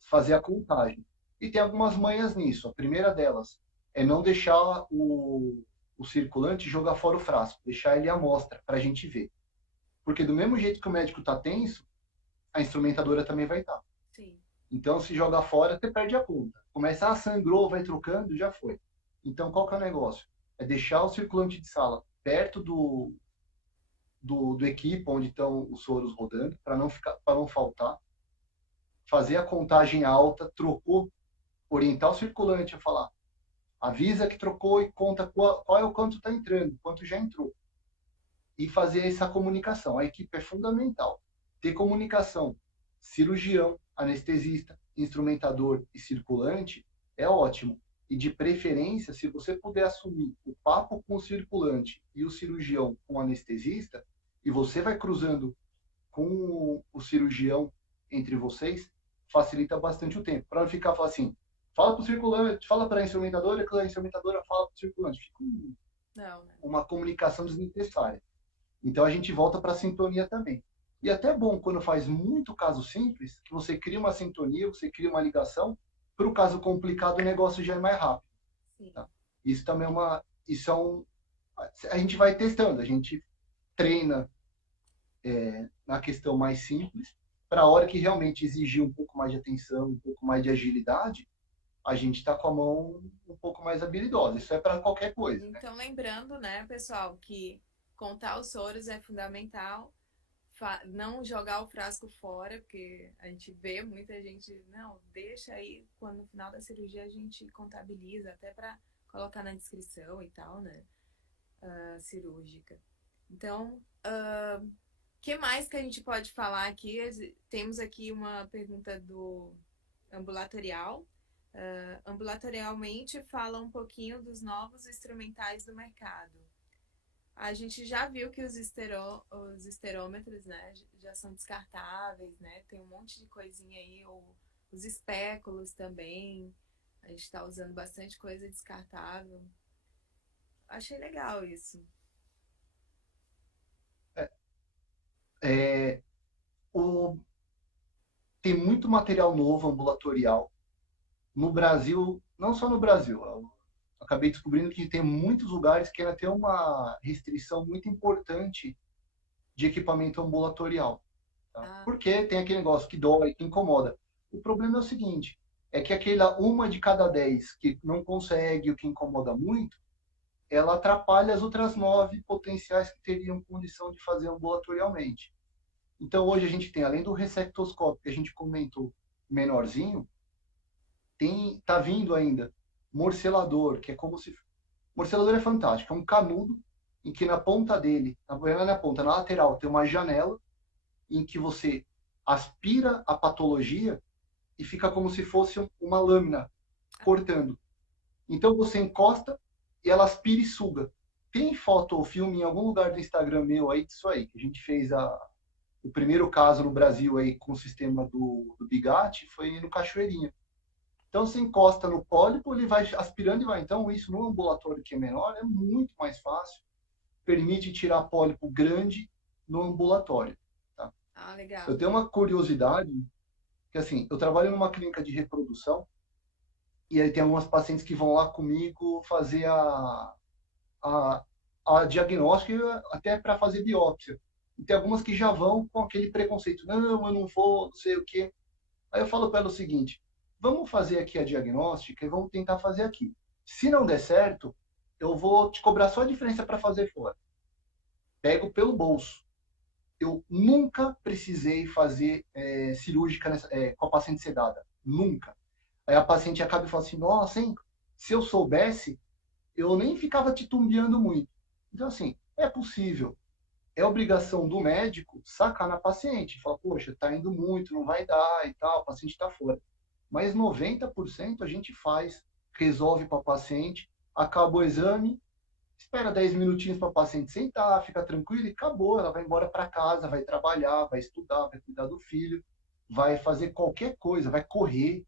fazer a contagem. E tem algumas manhas nisso. A primeira delas é não deixar o o circulante e jogar fora o frasco, deixar ele à mostra para a gente ver. Porque do mesmo jeito que o médico está tenso, a instrumentadora também vai estar. Sim. Então, se joga fora, você perde a conta. Começa, sangrou, vai trocando, já foi. Então, qual que é o negócio? É deixar o circulante de sala perto do equipe onde estão os soros rodando, para não faltar. Fazer a contagem alta, trocou, orientar o circulante a falar, avisa que trocou e conta qual é o quanto está entrando, quanto já entrou. E fazer essa comunicação. A equipe é fundamental. Ter comunicação, cirurgião, anestesista, instrumentador e circulante é ótimo. E de preferência, se você puder assumir o papo com o circulante e o cirurgião com o anestesista, e você vai cruzando com o cirurgião entre vocês, facilita bastante o tempo. Para não ficar assim, fala para o circulante, fala para a instrumentadora, que a instrumentadora fala para o circulante. Fica uma comunicação desnecessária. Então a gente volta para a sintonia também. E até é bom quando faz muito caso simples, que você cria uma sintonia, você cria uma ligação, para o caso complicado o negócio já é mais rápido. Tá? Isso também é a gente vai testando, a gente treina na questão mais simples, para a hora que realmente exigir um pouco mais de atenção, um pouco mais de agilidade, a gente está com a mão um pouco mais habilidosa. Isso é para qualquer coisa. Então, lembrando, né, pessoal, que contar os soros é fundamental, não jogar o frasco fora, porque a gente vê muita gente, não, deixa aí, quando no final da cirurgia a gente contabiliza, até para colocar na descrição e tal, né, cirúrgica. Então, que mais que a gente pode falar aqui? Temos aqui uma pergunta do ambulatorial. Ambulatorialmente fala um pouquinho dos novos instrumentais do mercado. A gente já viu que os esterômetros, né, já são descartáveis, né? Tem um monte de coisinha aí, os espéculos também. A gente está usando bastante coisa descartável. Achei legal isso. Tem muito material novo ambulatorial no Brasil, não só no Brasil. Eu acabei descobrindo que tem muitos lugares que ainda tem uma restrição muito importante de equipamento ambulatorial. Tá? Porque tem aquele negócio que dói, que incomoda. O problema é o seguinte, é que aquela uma de cada 10 que não consegue, o que incomoda muito, ela atrapalha as outras 9 potenciais que teriam condição de fazer ambulatorialmente. Então, hoje a gente tem, além do ressectoscópio que a gente comentou, menorzinho, tá vindo ainda morcelador, que é como se... Morcelador é fantástico, é um canudo em que na ponta dele, na ponta, na lateral, tem uma janela em que você aspira a patologia e fica como se fosse uma lâmina cortando. Então você encosta e ela aspira e suga. Tem foto ou filme em algum lugar do Instagram meu aí disso aí, que a gente fez o primeiro caso no Brasil aí com o sistema do Bigatti foi no Cachoeirinha. Então você encosta no pólipo, ele vai aspirando e vai. Então isso no ambulatório que é menor é muito mais fácil, permite tirar pólipo grande no ambulatório. Tá? Legal. Eu tenho uma curiosidade, que assim, eu trabalho numa clínica de reprodução e aí tem algumas pacientes que vão lá comigo fazer a diagnóstico até para fazer biópsia. E tem algumas que já vão com aquele preconceito, não, eu não vou, não sei o quê. Aí eu falo para ela o seguinte, vamos fazer aqui a diagnóstica e vamos tentar fazer aqui. Se não der certo, eu vou te cobrar só a diferença para fazer fora. Pego pelo bolso. Eu nunca precisei fazer cirúrgica com a paciente sedada. Nunca. Aí a paciente acaba e fala assim, nossa, hein? Se eu soubesse, eu nem ficava titubeando muito. Então, assim, é possível. É obrigação do médico sacar na paciente. Falar, poxa, tá indo muito, não vai dar e tal, o paciente está fora. Mas 90% a gente faz, resolve para a paciente, acaba o exame, espera 10 minutinhos para a paciente sentar, fica tranquila e acabou. Ela vai embora para casa, vai trabalhar, vai estudar, vai cuidar do filho, vai fazer qualquer coisa, vai correr,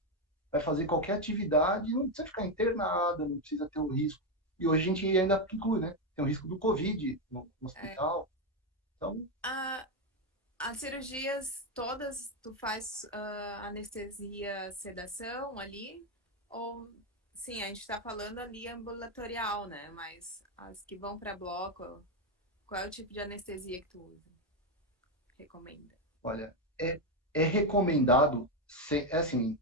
vai fazer qualquer atividade, não precisa ficar internada, não precisa ter o risco. E hoje a gente ainda inclui, né? Tem o risco do Covid no hospital. Então... As cirurgias todas, tu faz anestesia, sedação ali? Ou sim, a gente está falando ali ambulatorial, né? Mas as que vão para bloco, qual é o tipo de anestesia que tu usa? Recomenda? Olha, é recomendado, é assim,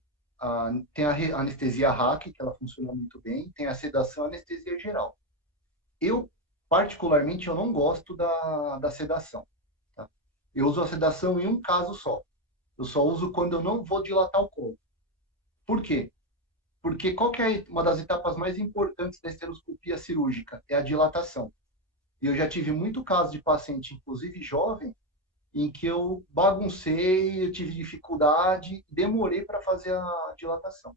tem a anestesia RAC, que ela funciona muito bem, tem a sedação e a anestesia geral. Eu, particularmente, eu não gosto da sedação. Tá? Eu uso a sedação em um caso só. Eu só uso quando eu não vou dilatar o colo. Por quê? Porque qual que é uma das etapas mais importantes da esteroscopia cirúrgica? É a dilatação. E eu já tive muito caso de paciente, inclusive jovem, em que eu baguncei, eu tive dificuldade, demorei para fazer a dilatação.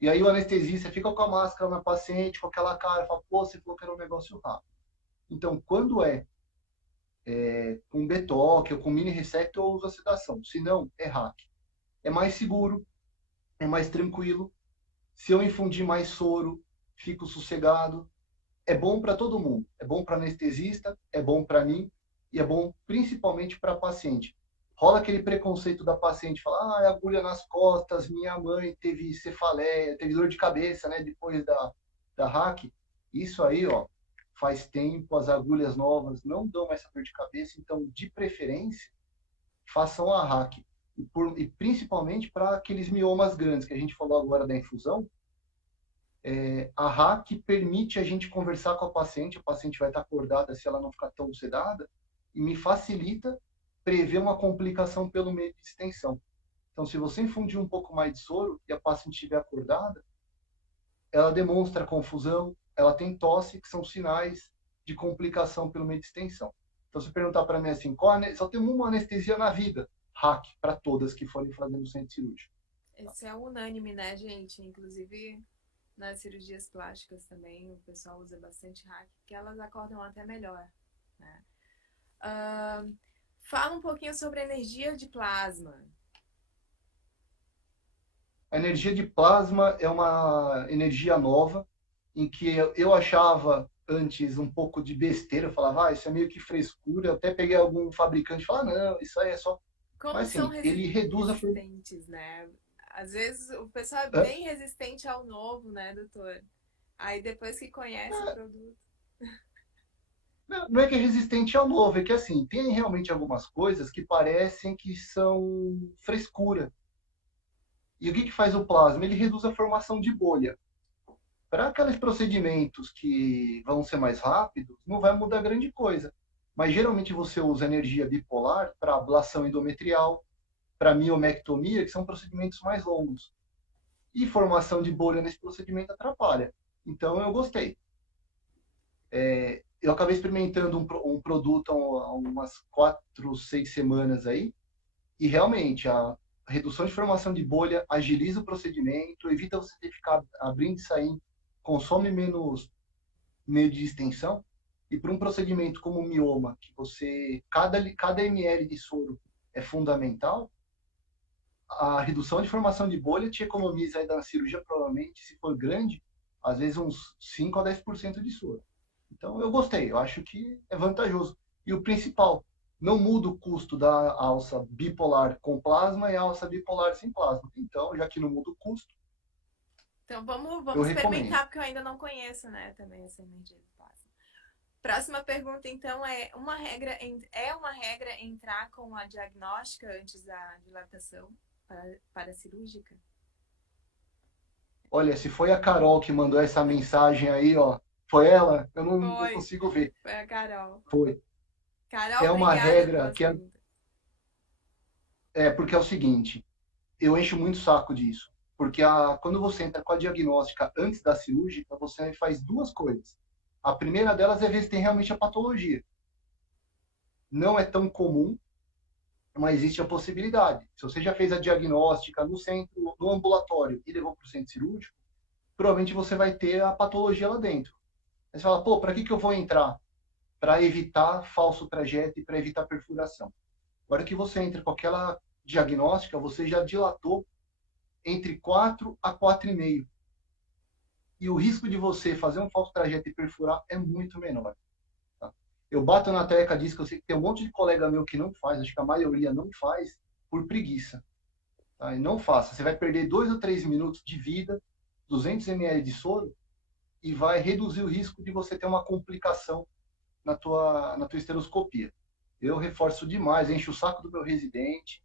E aí o anestesista fica com a máscara na paciente, com aquela cara, fala, pô, você falou que era um negócio rápido. Então, quando com betoque ou com mini resecto, eu uso a sedação. Se não, é hack. É mais seguro, é mais tranquilo. Se eu infundir mais soro, fico sossegado. É bom para todo mundo. É bom para anestesista, é bom para mim e é bom principalmente para paciente. Rola aquele preconceito da paciente, fala, ah, é agulha nas costas, minha mãe teve cefaleia, teve dor de cabeça, né, depois da hack. Isso aí, ó, faz tempo, as agulhas novas não dão mais essa dor de cabeça, então, de preferência, façam a hack. E principalmente para aqueles miomas grandes que a gente falou agora da infusão, a hack permite a gente conversar com a paciente vai estar acordada se ela não ficar tão sedada, e me facilita prever uma complicação pelo meio de extensão. Então, se você infundir um pouco mais de soro e a paciente estiver acordada, ela demonstra confusão, ela tem tosse, que são sinais de complicação pelo meio de extensão. Então, se perguntar para mim assim, só tem uma anestesia na vida, hack, para todas que forem fazer no centro cirúrgico. Esse é unânime, né, gente? Inclusive, nas cirurgias plásticas também, o pessoal usa bastante hack, porque elas acordam até melhor, né? Fala um pouquinho sobre a energia de plasma. A energia de plasma é uma energia nova, em que eu achava antes um pouco de besteira, eu falava, isso é meio que frescura, eu até peguei algum fabricante e falava, não, isso aí é só... Como Mas são assim, ele reduz a... resistentes, né? Às vezes o pessoal é bem resistente ao novo, né, doutor? Aí depois que conhece o produto. Não é que é resistente ao novo, é que assim, tem realmente algumas coisas que parecem que são frescura. E o que faz o plasma? Ele reduz a formação de bolha. Para aqueles procedimentos que vão ser mais rápidos, não vai mudar grande coisa. Mas geralmente você usa energia bipolar para ablação endometrial, para miomectomia, que são procedimentos mais longos. E formação de bolha nesse procedimento atrapalha. Então eu gostei. Eu acabei experimentando um produto há umas 4, 6 semanas aí, e realmente a redução de formação de bolha agiliza o procedimento, evita você ter que ficar abrindo e saindo, consome menos meio de extensão. E para um procedimento como o mioma, que cada ml de soro é fundamental, a redução de formação de bolha te economiza aí na cirurgia, provavelmente, se for grande, às vezes uns 5 a 10% de soro. Então eu gostei, eu acho que é vantajoso. E o principal, não muda o custo da alça bipolar com plasma e a alça bipolar sem plasma. Então, já que não muda o custo, Então eu vamos recomendo. experimentar, porque eu ainda não conheço, né, também essa energia do plasma. Próxima pergunta, então, é uma regra entrar com a diagnóstica antes da dilatação para cirúrgica? Olha, se foi a Carol que mandou essa mensagem aí, ó, foi ela? Eu não Foi, consigo ver. foi a Carol. Foi. Carol, É uma obrigada regra pelas que perguntas. porque é o seguinte, eu encho muito o saco disso. Porque quando você entra com a diagnóstica antes da cirúrgica, você faz duas coisas. A primeira delas é ver se tem realmente a patologia. Não é tão comum, mas existe a possibilidade. Se você já fez a diagnóstica no centro, no ambulatório e levou para o centro cirúrgico, provavelmente você vai ter a patologia lá dentro. Aí você fala, pô, para que eu vou entrar? Para evitar falso trajeto e para evitar perfuração. Agora que você entra com aquela diagnóstica, você já dilatou entre 4 a 4,5. E o risco de você fazer um falso trajeto e perfurar é muito menor. Tá? Eu bato na tecla disso, que eu sei que tem um monte de colega meu que não faz, acho que a maioria não faz, por preguiça. Tá? E não faça. Você vai perder 2 ou 3 minutos de vida 200 ml de soro e vai reduzir o risco de você ter uma complicação na tua esteroscopia. Eu reforço demais, encho o saco do meu residente.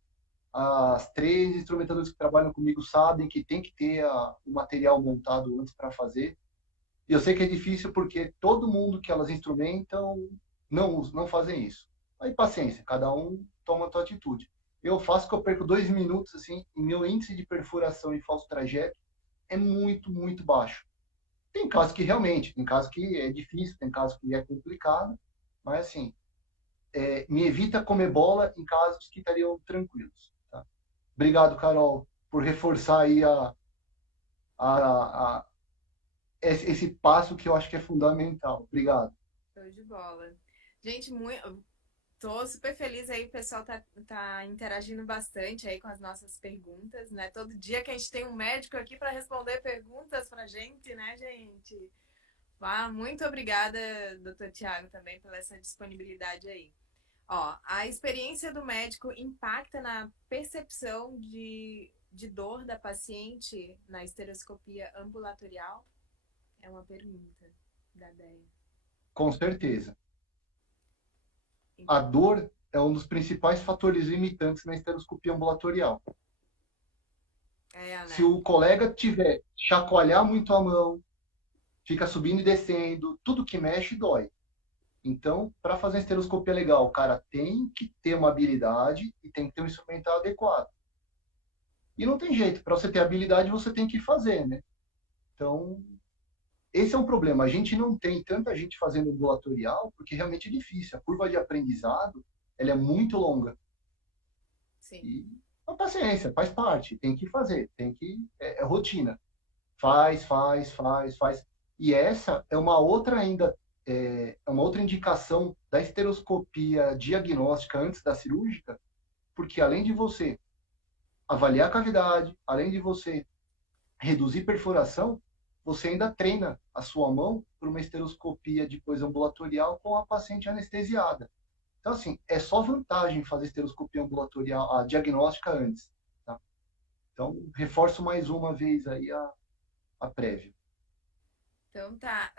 As 3 instrumentadoras que trabalham comigo sabem que tem que ter o material montado antes para fazer. E eu sei que é difícil porque todo mundo que elas instrumentam não fazem isso. Aí paciência, cada um toma a sua atitude. Eu faço que eu perco 2 minutos assim, e meu índice de perfuração em falso trajeto é muito, muito baixo. Tem casos que realmente, tem casos que é difícil, tem casos que é complicado, mas assim, me evita comer bola em casos que estariam tranquilos. Tá? Obrigado, Carol, por reforçar aí a, esse passo que eu acho que é fundamental. Obrigado. Show de bola. Gente, tô super feliz aí, o pessoal tá interagindo bastante aí com as nossas perguntas, né? Todo dia que a gente tem um médico aqui para responder perguntas pra gente, né, gente? Muito obrigada, doutor Tiago, também pela essa disponibilidade aí. Ó, a experiência do médico impacta na percepção de dor da paciente na estereoscopia ambulatorial? É uma pergunta da Déia. Com certeza. A dor é um dos principais fatores limitantes na esteroscopia ambulatorial. Né? Se o colega tiver chacoalhar muito a mão, fica subindo e descendo, tudo que mexe dói. Então, para fazer a esteroscopia legal, o cara tem que ter uma habilidade e tem que ter um instrumental adequado. E não tem jeito, para você ter habilidade, você tem que fazer, né? Então, esse é um problema. A gente não tem tanta gente fazendo ambulatorial porque realmente é difícil. A curva de aprendizado, ela é muito longa. Sim. E a paciência, faz parte, tem que fazer, é rotina. Faz. E essa é uma outra ainda, é uma outra indicação da esteroscopia diagnóstica antes da cirúrgica, porque além de você avaliar a cavidade, além de você reduzir perfuração, você ainda treina a sua mão para uma esteroscopia depois ambulatorial com a paciente anestesiada. Então, assim, é só vantagem fazer esteroscopia ambulatorial, a diagnóstica antes. Tá? Então, reforço mais uma vez aí a prévia. Então tá.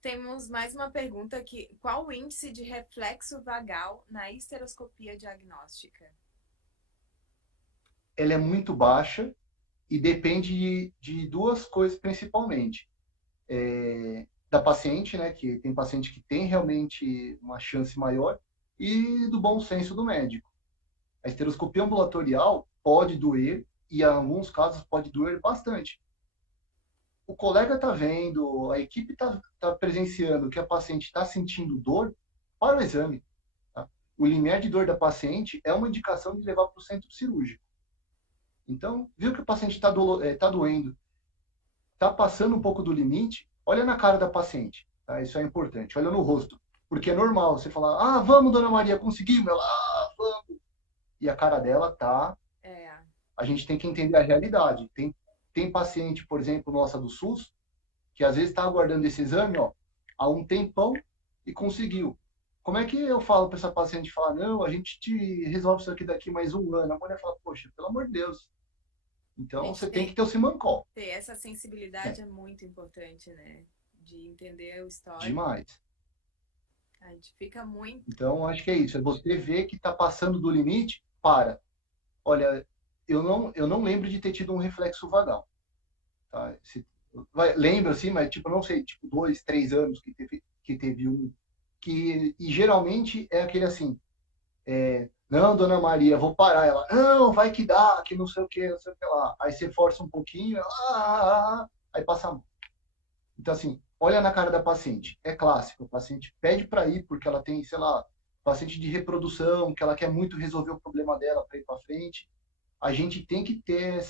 Temos mais uma pergunta aqui. Qual o índice de reflexo vagal na esteroscopia diagnóstica? Ela é muito baixa e depende de duas coisas principalmente. Da paciente, né, que tem paciente que tem realmente uma chance maior, e do bom senso do médico. A esteroscopia ambulatorial pode doer e, em alguns casos, pode doer bastante. O colega está vendo, a equipe está presenciando que a paciente está sentindo dor, para o exame. Tá? O limiar de dor da paciente é uma indicação de levar para o centro cirúrgico. Então, viu que o paciente está doendo, está passando um pouco do limite, olha na cara da paciente. Tá? Isso é importante, olha no rosto. Porque é normal você falar, vamos, dona Maria, conseguimos? Ela, vamos. E a cara dela tá... A gente tem que entender a realidade. Tem paciente, por exemplo, nossa do SUS, que às vezes está aguardando esse exame há um tempão e conseguiu. Como é que eu falo para essa paciente falar, não, a gente te resolve isso aqui daqui mais um ano? A mulher fala, poxa, pelo amor de Deus. Então você tem que ter o simancol. Ter essa sensibilidade é muito importante, né? De entender o histórico. Demais. A gente fica muito... Então, acho que é isso. É você ver que está passando do limite, para. Olha, eu não lembro de ter tido um reflexo vagal. Tá? Lembro, assim, mas, tipo, não sei, tipo, 2, 3 anos que teve um. E geralmente é aquele assim, não, dona Maria, vou parar. Ela, não, vai que dá, que não sei o que, não sei o que lá. Aí você força um pouquinho, aí passa a mão. Então, assim, olha na cara da paciente. É clássico, o paciente pede para ir porque ela tem, sei lá, paciente de reprodução, que ela quer muito resolver o problema dela para ir para frente. A gente tem que ter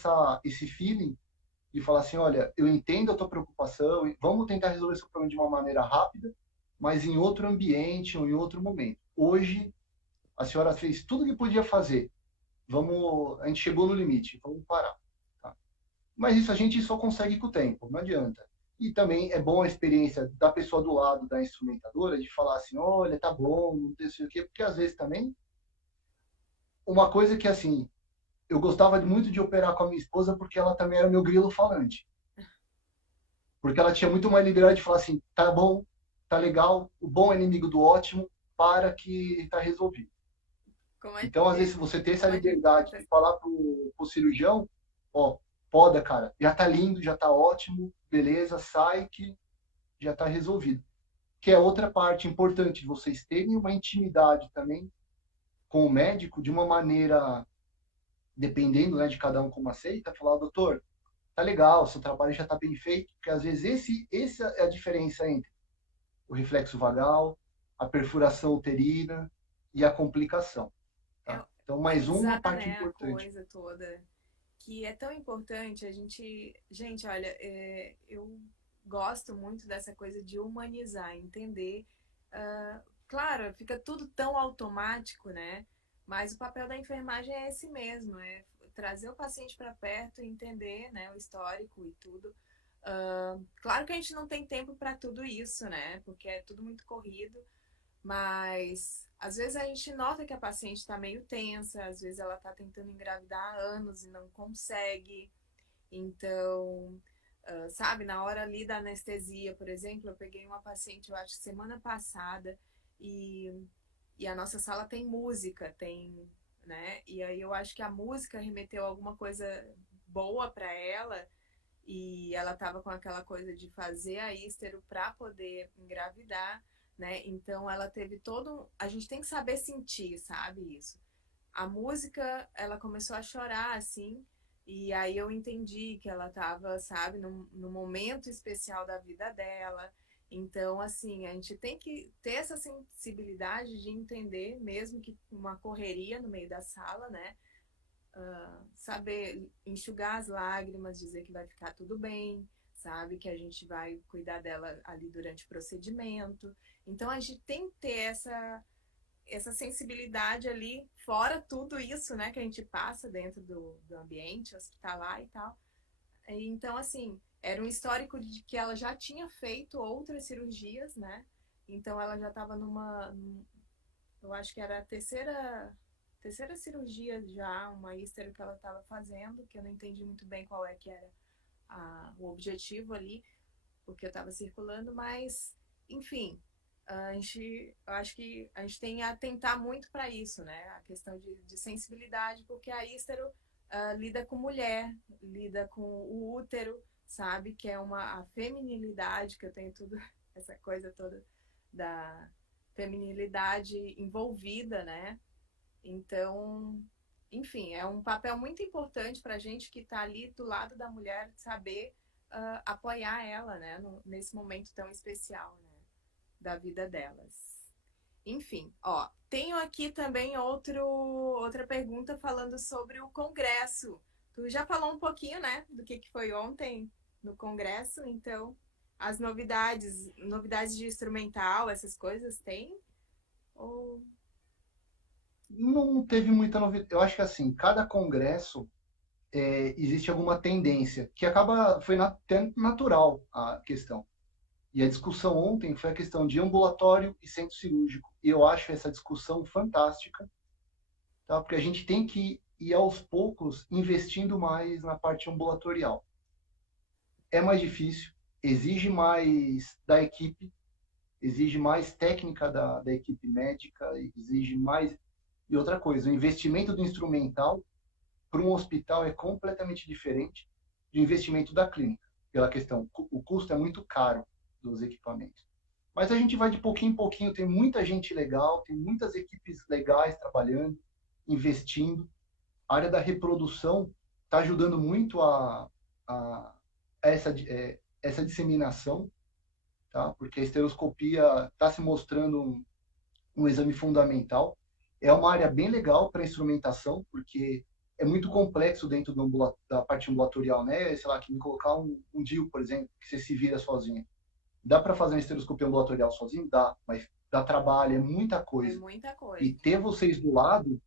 esse feeling de falar assim, olha, eu entendo a tua preocupação, vamos tentar resolver esse problema de uma maneira rápida, mas em outro ambiente ou em outro momento. Hoje, a senhora fez tudo que podia fazer. A gente chegou no limite, vamos parar. Tá? Mas isso a gente só consegue com o tempo, não adianta. E também é bom a experiência da pessoa do lado da instrumentadora de falar assim, olha, tá bom, não sei o quê, porque às vezes também uma coisa que assim, eu gostava muito de operar com a minha esposa porque ela também era meu grilo falante. porque ela tinha muito mais liberdade de falar assim, tá bom, tá legal, o bom é inimigo do ótimo, para que tá resolvido. Como é Então, às vezes, que, se você tem essa como é que liberdade de falar pro cirurgião, ó, poda, cara, já tá lindo, já tá ótimo, beleza, sai que já tá resolvido. Que é outra parte importante de vocês terem uma intimidade também com o médico de uma maneira, dependendo, né, de cada um como aceita, falar, doutor, tá legal, seu trabalho já tá bem feito, porque às vezes essa é a diferença entre o reflexo vagal, a perfuração uterina e a complicação. é Tá? Então, mais uma humanizar, parte né, a importante. coisa toda, que é tão importante a gente, olha, eu gosto muito dessa coisa de humanizar, entender. Claro, fica tudo tão automático, né? Mas o papel da enfermagem é esse mesmo, é trazer o paciente para perto e entender, né, o histórico e tudo. Claro que a gente não tem tempo para tudo isso, né? Porque é tudo muito corrido, mas às vezes a gente nota que a paciente está meio tensa, às vezes ela está tentando engravidar há anos e não consegue. Então, sabe, na hora ali da anestesia, por exemplo, eu peguei uma paciente, eu acho, semana passada, e, e a nossa sala tem música, tem, né? E aí eu acho que a música remeteu alguma coisa boa para ela, e ela estava com aquela coisa de fazer a ístero para poder engravidar, né? Então ela teve todo. A gente tem que saber sentir, sabe isso? A música, ela começou a chorar assim, e aí eu entendi que ela estava, sabe, num momento especial da vida dela. Então, assim, a gente tem que ter essa sensibilidade de entender, mesmo que uma correria no meio da sala, né? Saber enxugar as lágrimas, dizer que vai ficar tudo bem, sabe? Que a gente vai cuidar dela ali durante o procedimento. Então a gente tem que ter essa sensibilidade ali, fora tudo isso, né, que a gente passa dentro do ambiente hospitalar e tal. Então, assim, era um histórico de que ela já tinha feito outras cirurgias, né? Então ela já estava eu acho que era a terceira cirurgia já, uma ístero que ela estava fazendo, que eu não entendi muito bem qual é que era o objetivo ali, porque eu estava circulando, mas, enfim, eu acho que a gente tem a atentar muito para isso, né? A questão de sensibilidade, porque a ístero lida com mulher, lida com o útero, sabe? Que é a feminilidade, que eu tenho tudo, essa coisa toda da feminilidade envolvida, né? Então, enfim, é um papel muito importante para a gente que está ali do lado da mulher saber apoiar ela, né, nesse momento tão especial, né, da vida delas. Enfim, ó, tenho aqui também outra pergunta falando sobre o congresso. Tu já falou um pouquinho, né, do que foi ontem no congresso, então as novidades de instrumental, essas coisas tem? Ou Não teve muita novidade. Eu acho que assim, cada congresso existe alguma tendência que acaba foi até natural a questão. E a discussão ontem foi a questão de ambulatório e centro cirúrgico. E eu acho essa discussão fantástica, tá? Porque a gente tem que ir aos poucos investindo mais na parte ambulatorial. É mais difícil, exige mais da equipe, exige mais técnica da equipe médica, exige mais. E outra coisa, o investimento do instrumental para um hospital é completamente diferente do investimento da clínica, pela questão, o custo é muito caro dos equipamentos. Mas a gente vai de pouquinho em pouquinho, tem muita gente legal, tem muitas equipes legais trabalhando, investindo. A área da reprodução está ajudando muito a essa disseminação, tá? Porque a esteroscopia está se mostrando um exame fundamental. É uma área bem legal para instrumentação, porque é muito complexo dentro da parte ambulatorial, né? Sei lá, que me colocar um DIU, por exemplo, que você se vira sozinho. Dá para fazer uma esteroscopia ambulatorial sozinho? Dá, mas dá trabalho, é muita é coisa. muita E coisa. ter vocês do lado,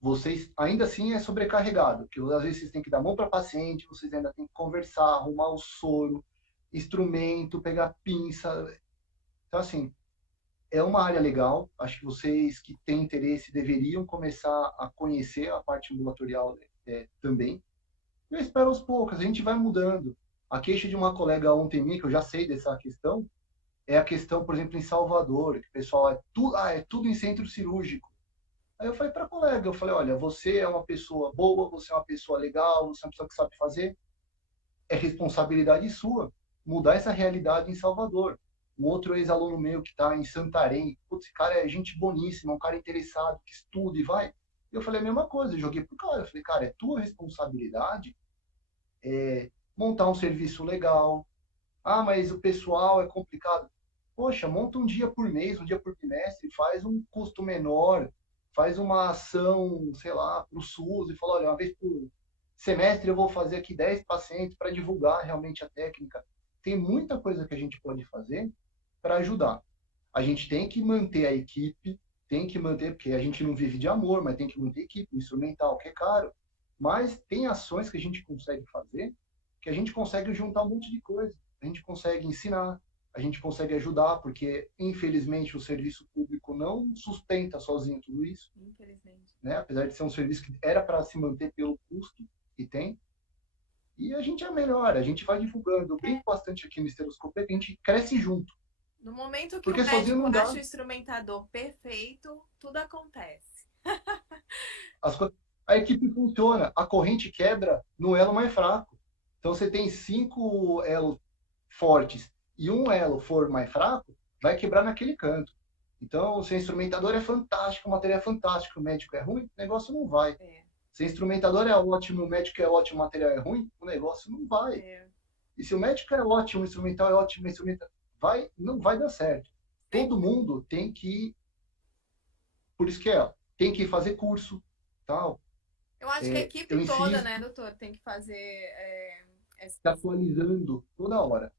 vocês ainda assim é sobrecarregado, porque às vezes vocês têm que dar mão para paciente, vocês ainda têm que conversar, arrumar o soro, instrumento, pegar pinça. Então, assim, é uma área legal. Acho que vocês que têm interesse deveriam começar a conhecer a parte ambulatorial também. Eu espero aos poucos, a gente vai mudando. A queixa de uma colega ontem minha, que eu já sei dessa questão, é a questão, por exemplo, em Salvador, que o pessoal é tudo em centro cirúrgico. Aí eu falei para a colega, eu falei, olha, você é uma pessoa boa, você é uma pessoa legal, você é uma pessoa que sabe fazer, é responsabilidade sua mudar essa realidade em Salvador. Um outro ex-aluno meu que está em Santarém, putz, esse cara é gente boníssima, um cara interessado, que estuda e vai. Eu falei a mesma coisa, eu joguei pro cara, eu falei, cara, é tua responsabilidade montar um serviço legal. Ah, mas o pessoal é complicado. Poxa, monta um dia por mês, um dia por trimestre, faz um custo menor, faz uma ação, sei lá, para o SUS e fala, olha, uma vez por semestre eu vou fazer aqui 10 pacientes para divulgar realmente a técnica. Tem muita coisa que a gente pode fazer para ajudar. A gente tem que manter a equipe, tem que manter, porque a gente não vive de amor, mas tem que manter a equipe instrumental, que é caro. Mas tem ações que a gente consegue fazer, que a gente consegue juntar um monte de coisa. A gente consegue ensinar, a gente consegue ajudar, porque, infelizmente, o serviço público não sustenta sozinho tudo isso. Infelizmente. Né? Apesar de ser um serviço que era para se manter pelo custo que tem. E a gente é melhor, a gente vai divulgando. Eu brinco bastante aqui no Estereoscopia, a gente cresce junto. No momento que o Porque sozinho médico não dá. acha o instrumentador perfeito, tudo acontece. A equipe funciona, a corrente quebra no elo mais fraco. Então, você tem 5 elos fortes e um elo for mais fraco, vai quebrar naquele canto. Então, se o instrumentador é fantástico, o material é fantástico, o médico é ruim, o negócio não vai. Se o instrumentador é ótimo, o médico é ótimo, o material é ruim, o negócio não vai. E se o médico é ótimo, o instrumental é ótimo, o instrumental não vai dar certo. Todo mundo tem que, por isso que tem que fazer curso, tal. Eu acho que a equipe toda, né, doutor, tem que fazer se atualizando toda hora.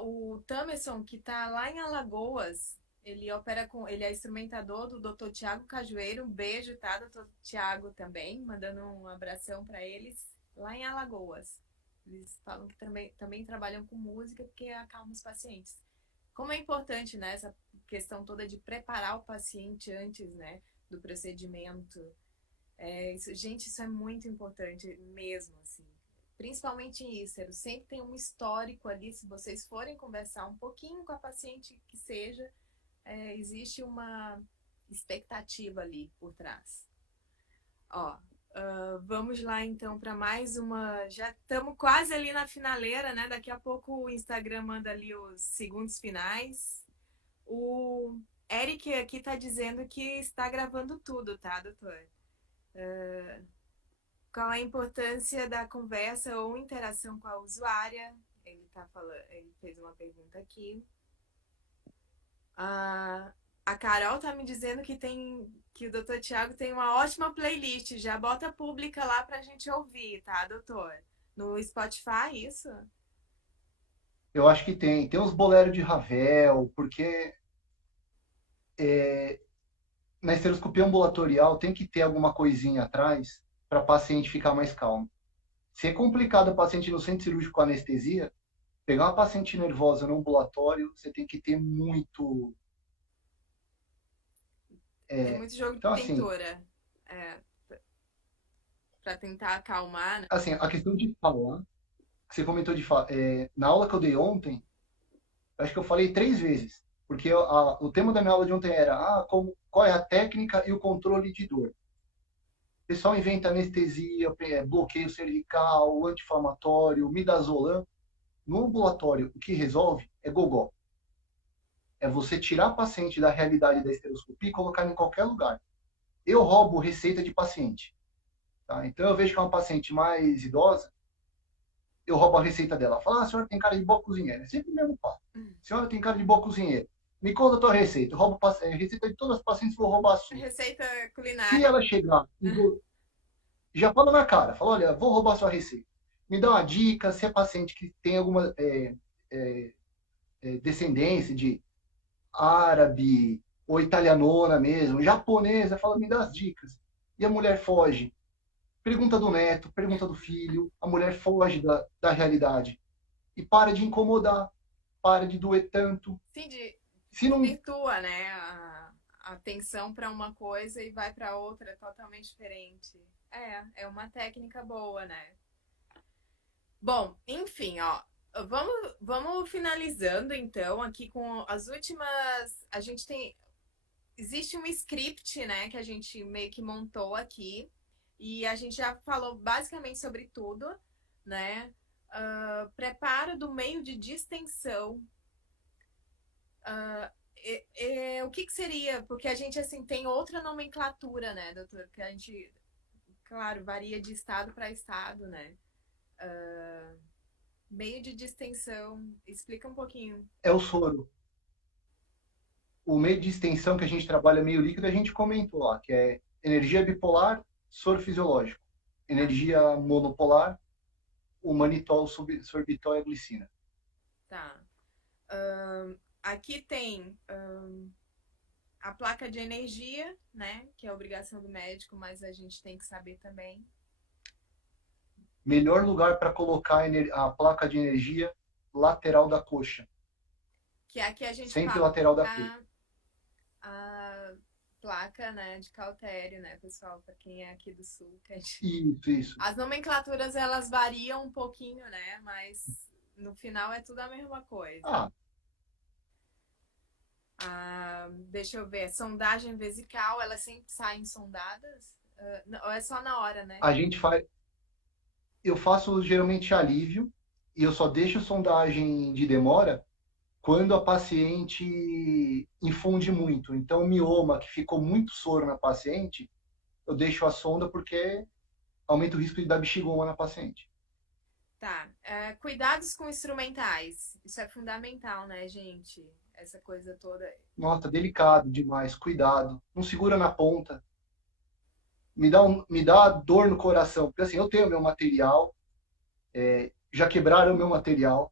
O Tamerson, que está lá em Alagoas, ele é instrumentador do Dr. Tiago Cajueiro. Um beijo, tá, Dr. Tiago, também, mandando um abração para eles lá em Alagoas. Eles falam que também trabalham com música porque acalma os pacientes. Como é importante, né, essa questão toda de preparar o paciente antes, né, do procedimento. Gente, isso é muito importante mesmo, assim. Principalmente em Ícero, sempre tem um histórico ali, se vocês forem conversar um pouquinho com a paciente que seja, existe uma expectativa ali por trás. Vamos lá então para mais uma, já estamos quase ali na finaleira, né? Daqui a pouco o Instagram manda ali os segundos finais. O Eric aqui está dizendo que está gravando tudo, tá, doutor? Qual a importância da conversa ou interação com a usuária? Ele fez uma pergunta aqui. A Carol tá me dizendo que o Dr. Tiago tem uma ótima playlist. Já bota pública lá pra gente ouvir, tá, doutor? No Spotify, isso? Eu acho que tem. Tem uns boleros de Ravel, porque na estereoscopia ambulatorial tem que ter alguma coisinha atrás para o paciente ficar mais calmo. Se é complicado o paciente no centro cirúrgico com anestesia, pegar uma paciente nervosa no ambulatório, você tem que ter muito... tem muito jogo então, de pintura. Para tentar acalmar, né? Assim, a questão de falar, que você comentou de falar, na aula que eu dei ontem, acho que eu falei 3 vezes, porque o tema da minha aula de ontem era qual é a técnica e o controle de dor. O pessoal inventa anestesia, bloqueio cervical, anti-inflamatório, midazolam. No ambulatório, o que resolve é gogó. É você tirar o paciente da realidade da estereoscopia e colocar em qualquer lugar. Eu roubo receita de paciente. Tá? Então, eu vejo que é uma paciente mais idosa, eu roubo a receita dela. Falo, a senhora tem cara de boa cozinheira. É sempre o mesmo passo. A senhora tem cara de boa cozinheira. Me conta a tua receita. Eu roubo a receita de todas as pacientes, vou roubar a sua. Receita culinária. Se ela chegar, já fala na cara. Fala, olha, vou roubar a sua receita. Me dá uma dica, se é paciente que tem alguma descendência de árabe ou italianona mesmo, japonesa, fala, me dá as dicas. E a mulher foge. Pergunta do neto, pergunta do filho, a mulher foge da realidade. E para de incomodar, para de doer tanto. Sim, se não virtua, né, a atenção para uma coisa e vai para outra totalmente diferente. É uma técnica boa, né? Bom, enfim, ó, vamos finalizando então aqui com as últimas. A gente tem. Existe um script, né, que a gente meio que montou aqui. E a gente já falou basicamente sobre tudo, né? Preparo do meio de distensão. O que que seria? Porque a gente, assim, tem outra nomenclatura, né, doutor? Que a gente, claro, varia de estado para estado, né? Meio de distensão. Explica um pouquinho. É o soro. O meio de extensão que a gente trabalha meio líquido, a gente comentou lá, que é energia bipolar, soro fisiológico. Tá, Energia monopolar, o manitol, sorbitol e a glicina. tá. Aqui tem a placa de energia, né? Que é a obrigação do médico, mas a gente tem que saber também. Melhor lugar para colocar a placa de energia lateral da coxa. Que aqui a gente Sempre fala lateral da coxa. a placa, né, de cautério, né, pessoal, para quem é aqui do sul, que a gente... Isso, isso. As nomenclaturas elas variam um pouquinho, né, mas no final é tudo a mesma coisa. Ah, Deixa eu ver, sondagem vesical, elas sempre saem sondadas? Ou é só na hora, né? a gente faz. Eu faço geralmente alívio e eu só deixo sondagem de demora quando a paciente infunde muito. Então, o mioma que ficou muito soro na paciente, eu deixo a sonda porque aumenta o risco de dar bexigoma na paciente. Tá. Cuidados com instrumentais. Isso é fundamental, né, gente? Essa coisa toda. Nossa, delicado demais, cuidado. Não segura na ponta. Me dá dor no coração, porque assim, eu tenho meu material, já quebraram o meu material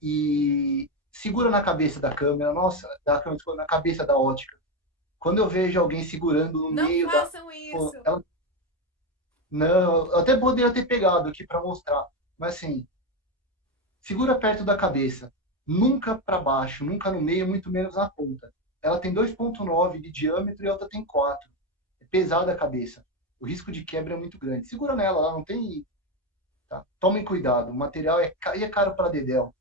e segura na cabeça da câmera, nossa, da câmera, na cabeça da ótica. Quando eu vejo alguém segurando no Não meio da. façam Pô, isso! ela, não, eu até poderia ter pegado aqui para mostrar, mas assim, segura perto da cabeça, nunca para baixo, nunca no meio, muito menos na ponta. Ela tem 2,9 de diâmetro e a outra tem 4. É pesada a cabeça. O risco de quebra é muito grande. Segura nela, ela não tem. Tá? Tomem cuidado, o material é caro para dedéu.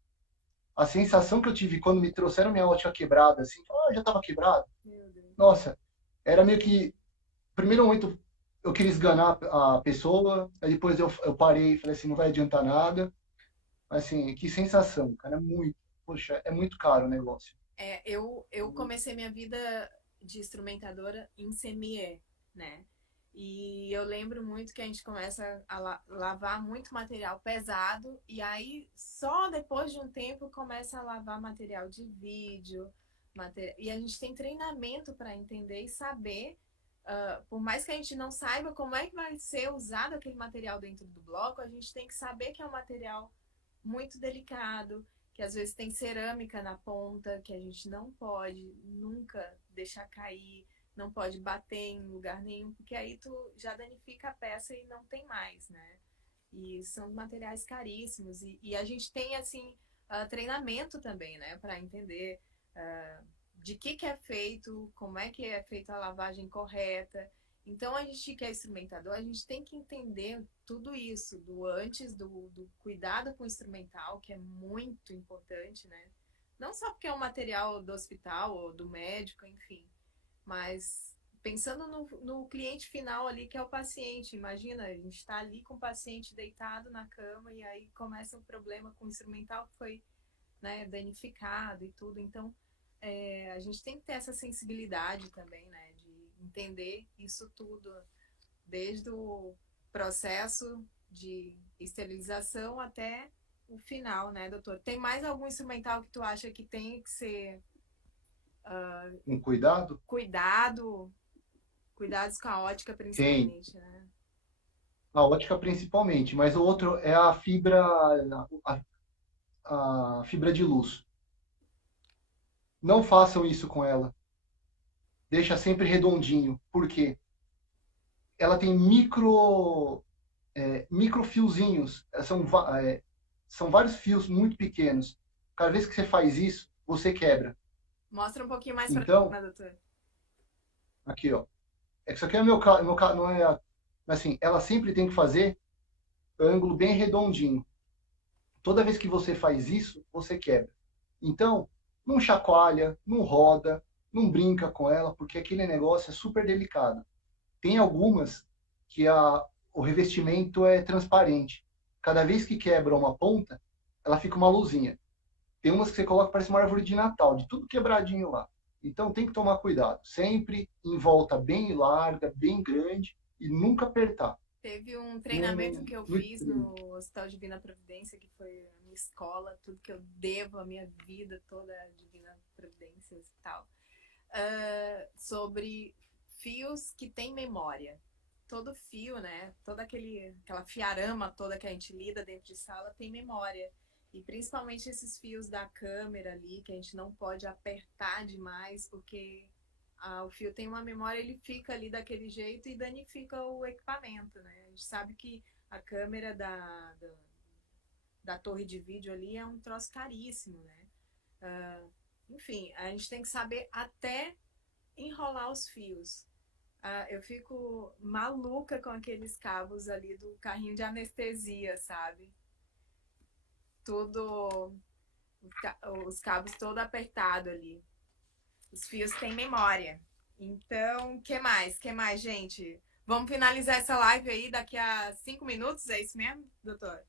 A sensação que eu tive quando me trouxeram minha ótica quebrada, assim, já estava quebrado. Meu Deus. Nossa, era meio que. Primeiro momento eu queria esganar a pessoa, aí depois eu parei e falei assim: não vai adiantar nada. Assim, que sensação, cara, é muito. Poxa, é muito caro o negócio. Eu comecei minha vida de instrumentadora em CME, né? E eu lembro muito que a gente começa a lavar muito material pesado, e aí só depois de um tempo começa a lavar material de vídeo. E a gente tem treinamento para entender e saber, por mais que a gente não saiba como é que vai ser usado aquele material dentro do bloco, a gente tem que saber que é um material muito delicado, que às vezes tem cerâmica na ponta, que a gente não pode nunca deixar cair, não pode bater em lugar nenhum, porque aí tu já danifica a peça e não tem mais, né? E são materiais caríssimos. E a gente tem, assim, treinamento também, né? Para entender de que é feito, como é que é feita a lavagem correta. Então, a gente que é instrumentador, a gente tem que entender tudo isso, do antes, do cuidado com o instrumental, que é muito importante, né? Não só porque é um material do hospital ou do médico, enfim, mas pensando no cliente final ali, que é o paciente. Imagina, a gente está ali com o paciente deitado na cama e aí começa um problema com o instrumental que foi, né, danificado e tudo. Então, a gente tem que ter essa sensibilidade também, né, de entender isso tudo, desde o processo de esterilização até o final, né, doutor? Tem mais algum instrumental que tu acha que tem que ser Um cuidado? cuidado, cuidados com a ótica Tem. principalmente, né? A ótica principalmente, mas o outro é a, a fibra de luz. Não façam isso com ela. Deixa sempre redondinho. Por quê? Ela tem micro fiozinhos. São vários fios muito pequenos. Cada vez que você faz isso, você quebra. Mostra um pouquinho mais pra Então, cima, doutor. aqui, ó. É que isso aqui é meu não é. Mas assim, ela sempre tem que fazer ângulo bem redondinho. Toda vez que você faz isso, você quebra. Então, não chacoalha, não roda, não brinca com ela, porque aquele negócio é super delicado. Tem algumas que o revestimento é transparente. Cada vez que quebra uma ponta, ela fica uma luzinha. Tem umas que você coloca, parece uma árvore de Natal, de tudo quebradinho lá. Então tem que tomar cuidado. Sempre em volta bem larga, bem grande e nunca apertar. Teve um No, treinamento que eu no fiz extremo. no Hospital Divina Providência, que foi a minha escola, tudo que eu devo a minha vida toda a Divina Providência e tal, sobre fios que têm memória. Todo fio, né? Toda aquela fiarama toda que a gente lida dentro de sala tem memória. E principalmente esses fios da câmera ali, que a gente não pode apertar demais, porque o fio tem uma memória, ele fica ali daquele jeito e danifica o equipamento, né? A gente sabe que a câmera da torre de vídeo ali é um troço caríssimo, né? Enfim, a gente tem que saber até enrolar os fios. Eu fico maluca com aqueles cabos ali do carrinho de anestesia, sabe? Tudo, os cabos todo apertado ali. Os fios têm memória. Então, que mais? Que mais, gente? Vamos finalizar essa live aí daqui a 5 minutos, é isso mesmo, doutor?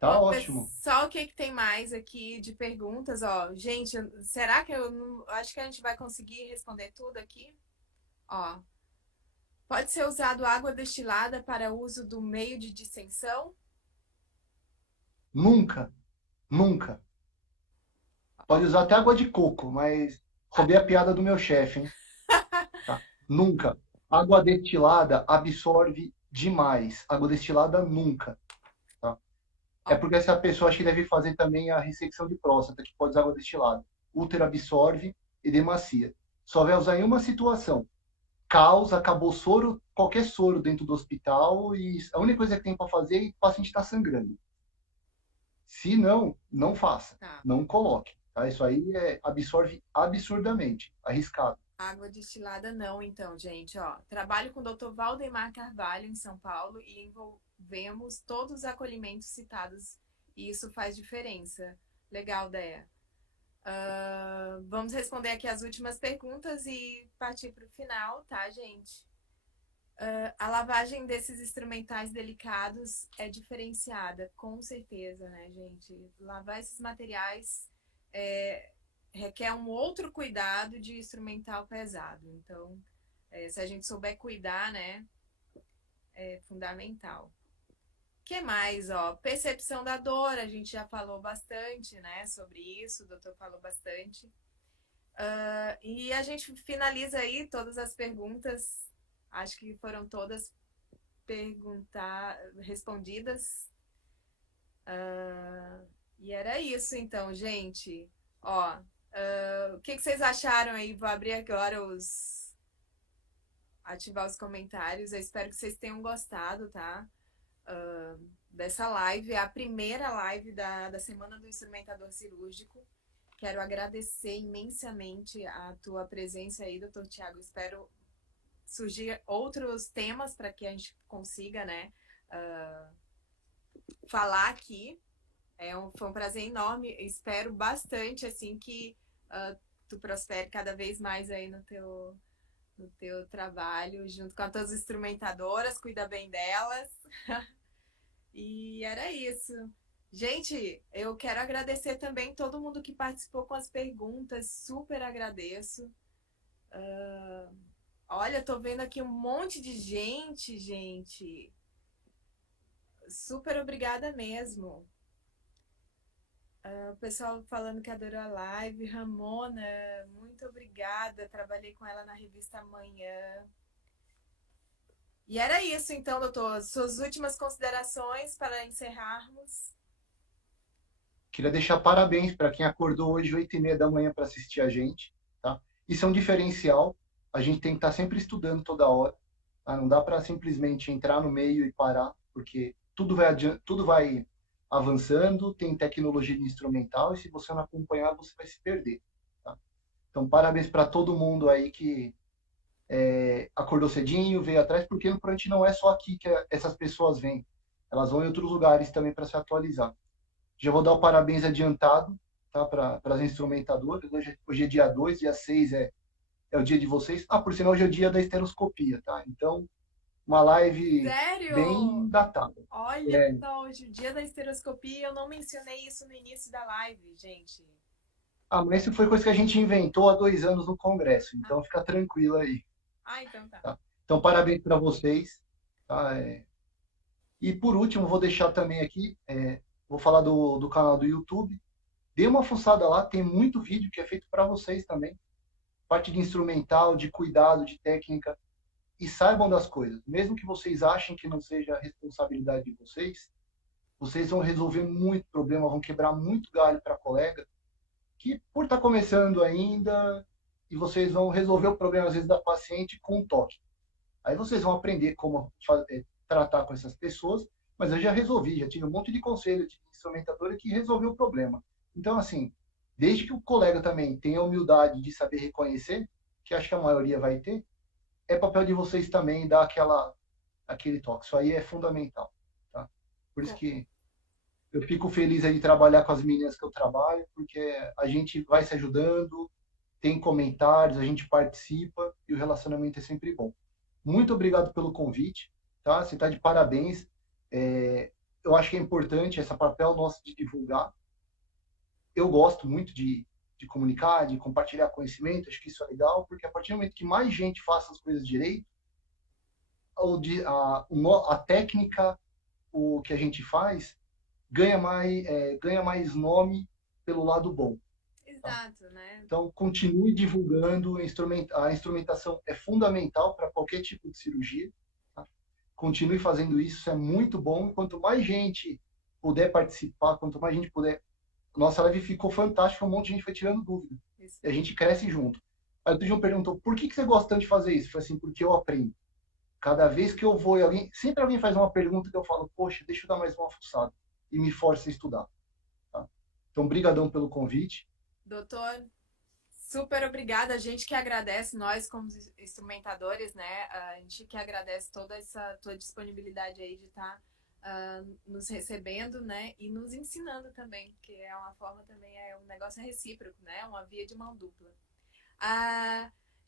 Tá ótimo. Pessoal, o que tem mais aqui de perguntas? Ó, gente, será que acho que a gente vai conseguir responder tudo aqui? Ó, pode ser usado água destilada para uso do meio de distensão? Nunca, nunca. Pode usar até água de coco, mas roubei a piada do meu chefe, hein? Tá? Nunca. Água destilada absorve demais. Água destilada nunca. Tá? É porque essa pessoa acho que deve fazer também a ressecção de próstata, que pode usar água destilada. Útero absorve e demacia. Só vai usar em uma situação. Causa, acabou soro, qualquer soro dentro do hospital e a única coisa que tem para fazer é o paciente estar sangrando. Se não, não faça. Tá. Não coloque. Tá? Isso aí absorve absurdamente. Arriscado. Água destilada não, então, gente. Ó, trabalho com o Dr. Valdemar Carvalho, em São Paulo, e envolvemos todos os acolhimentos citados, e isso faz diferença. Legal, Déia. Vamos responder aqui as últimas perguntas e partir para o final, tá, gente? A lavagem desses instrumentais delicados é diferenciada, com certeza, né, gente? Lavar esses materiais requer um outro cuidado de instrumental pesado. Então, se a gente souber cuidar, né, é fundamental. O que mais, ó? Percepção da dor, a gente já falou bastante, né, sobre isso, o doutor falou bastante. E a gente finaliza aí todas as perguntas, acho que foram todas respondidas. E era isso, então, gente. Ó, o que vocês acharam aí? Vou abrir agora ativar os comentários. Eu espero que vocês tenham gostado, tá? Dessa live. É a primeira live da Semana do Instrumentador Cirúrgico. Quero agradecer imensamente a tua presença aí, doutor Tiago. Espero surgir outros temas para que a gente consiga, né, falar aqui. Foi um prazer enorme. Espero bastante, assim, que tu prospere cada vez mais aí no teu trabalho, junto com todas as instrumentadoras, cuida bem delas. E era isso. Gente, eu quero agradecer também todo mundo que participou com as perguntas, super agradeço. Olha, tô vendo aqui um monte de gente. Super obrigada mesmo. O pessoal falando que adorou a live. Ramona, muito obrigada. Trabalhei com ela na revista Amanhã. E era isso, então, doutor. Suas últimas considerações para encerrarmos. Queria deixar parabéns para quem acordou hoje 8h30 da manhã para assistir a gente. Tá? Isso é um diferencial. A gente tem que estar sempre estudando toda hora. Tá? Não dá para simplesmente entrar no meio e parar, porque tudo vai avançando, tem tecnologia de instrumental, e se você não acompanhar, você vai se perder. Tá? Então, parabéns para todo mundo aí que acordou cedinho, veio atrás, porque no Prant não é só aqui que essas pessoas vêm. Elas vão em outros lugares também para se atualizar. Já vou dar o parabéns adiantado, tá, para as instrumentadoras. Hoje é dia 2, dia 6 é o dia de vocês. Ah, por sinal, hoje é o dia da esteroscopia, tá? Então, uma live Sério? bem datada. Olha É, só, hoje, o dia da esteroscopia, eu não mencionei isso no início da live, gente. mas isso foi coisa que a gente inventou há 2 anos no Congresso, então fica tranquilo aí. Ah, então tá. Tá? Então, parabéns para vocês. Tá? E por último, vou deixar também aqui, vou falar do canal do YouTube. Dê uma fuçada lá, tem muito vídeo que é feito para vocês também. Parte de instrumental, de cuidado, de técnica. E saibam das coisas. Mesmo que vocês achem que não seja responsabilidade de vocês, vocês vão resolver muito problema, vão quebrar muito galho para colega, que por estar começando ainda, e vocês vão resolver o problema, às vezes, da paciente com um toque. Aí vocês vão aprender como tratar com essas pessoas, mas eu já resolvi, já tive um monte de conselho de instrumentadora que resolveu o problema. Então, assim, desde que o colega também tenha a humildade de saber reconhecer, que acho que a maioria vai ter, é papel de vocês também dar aquele toque. Isso aí é fundamental. Tá? Por isso que eu fico feliz aí de trabalhar com as meninas que eu trabalho, porque a gente vai se ajudando, tem comentários, a gente participa e o relacionamento é sempre bom. Muito obrigado pelo convite, tá? Você está de parabéns. Eu acho que é importante esse papel nosso de divulgar. Eu gosto muito de comunicar, de compartilhar conhecimento, acho que isso é legal, porque a partir do momento que mais gente faça as coisas direito, a técnica, o que a gente faz, ganha mais nome pelo lado bom. Tá? Exato, né? Então, continue divulgando. A instrumentação é fundamental para qualquer tipo de cirurgia. Tá? Continue fazendo isso, isso é muito bom. Quanto mais gente puder participar, quanto mais gente puder. Nossa live ficou fantástica, um monte de gente foi tirando dúvida. Isso. E a gente cresce junto. Aí o João perguntou, por que você gosta tanto de fazer isso? Eu falei assim, porque eu aprendo. Cada vez que eu vou, sempre alguém faz uma pergunta que eu falo, poxa, deixa eu dar mais uma fuçada. E me força a estudar. Tá? Então, brigadão pelo convite. Doutor, super obrigada. A gente que agradece, nós como instrumentadores, né? A gente que agradece toda essa tua disponibilidade aí de estar nos recebendo, né? E nos ensinando também, porque é uma forma também, um negócio recíproco, né? Uma via de mão dupla.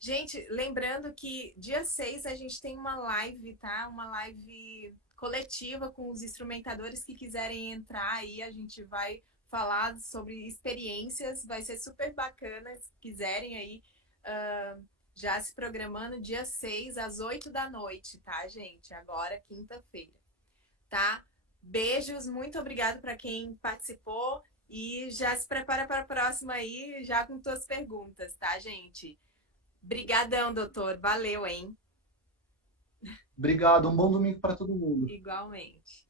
Gente, lembrando que dia 6 a gente tem uma live, tá? Uma live coletiva com os instrumentadores que quiserem entrar aí. A gente vai falar sobre experiências, vai ser super bacana. Se quiserem aí, já se programando, dia 6 às 8 da noite, tá, gente? Agora, quinta-feira, tá? Beijos, muito obrigado para quem participou e já se prepara para a próxima aí, já com suas perguntas, tá, gente? Brigadão, doutor. Valeu, hein? Obrigado. Um bom domingo para todo mundo. Igualmente.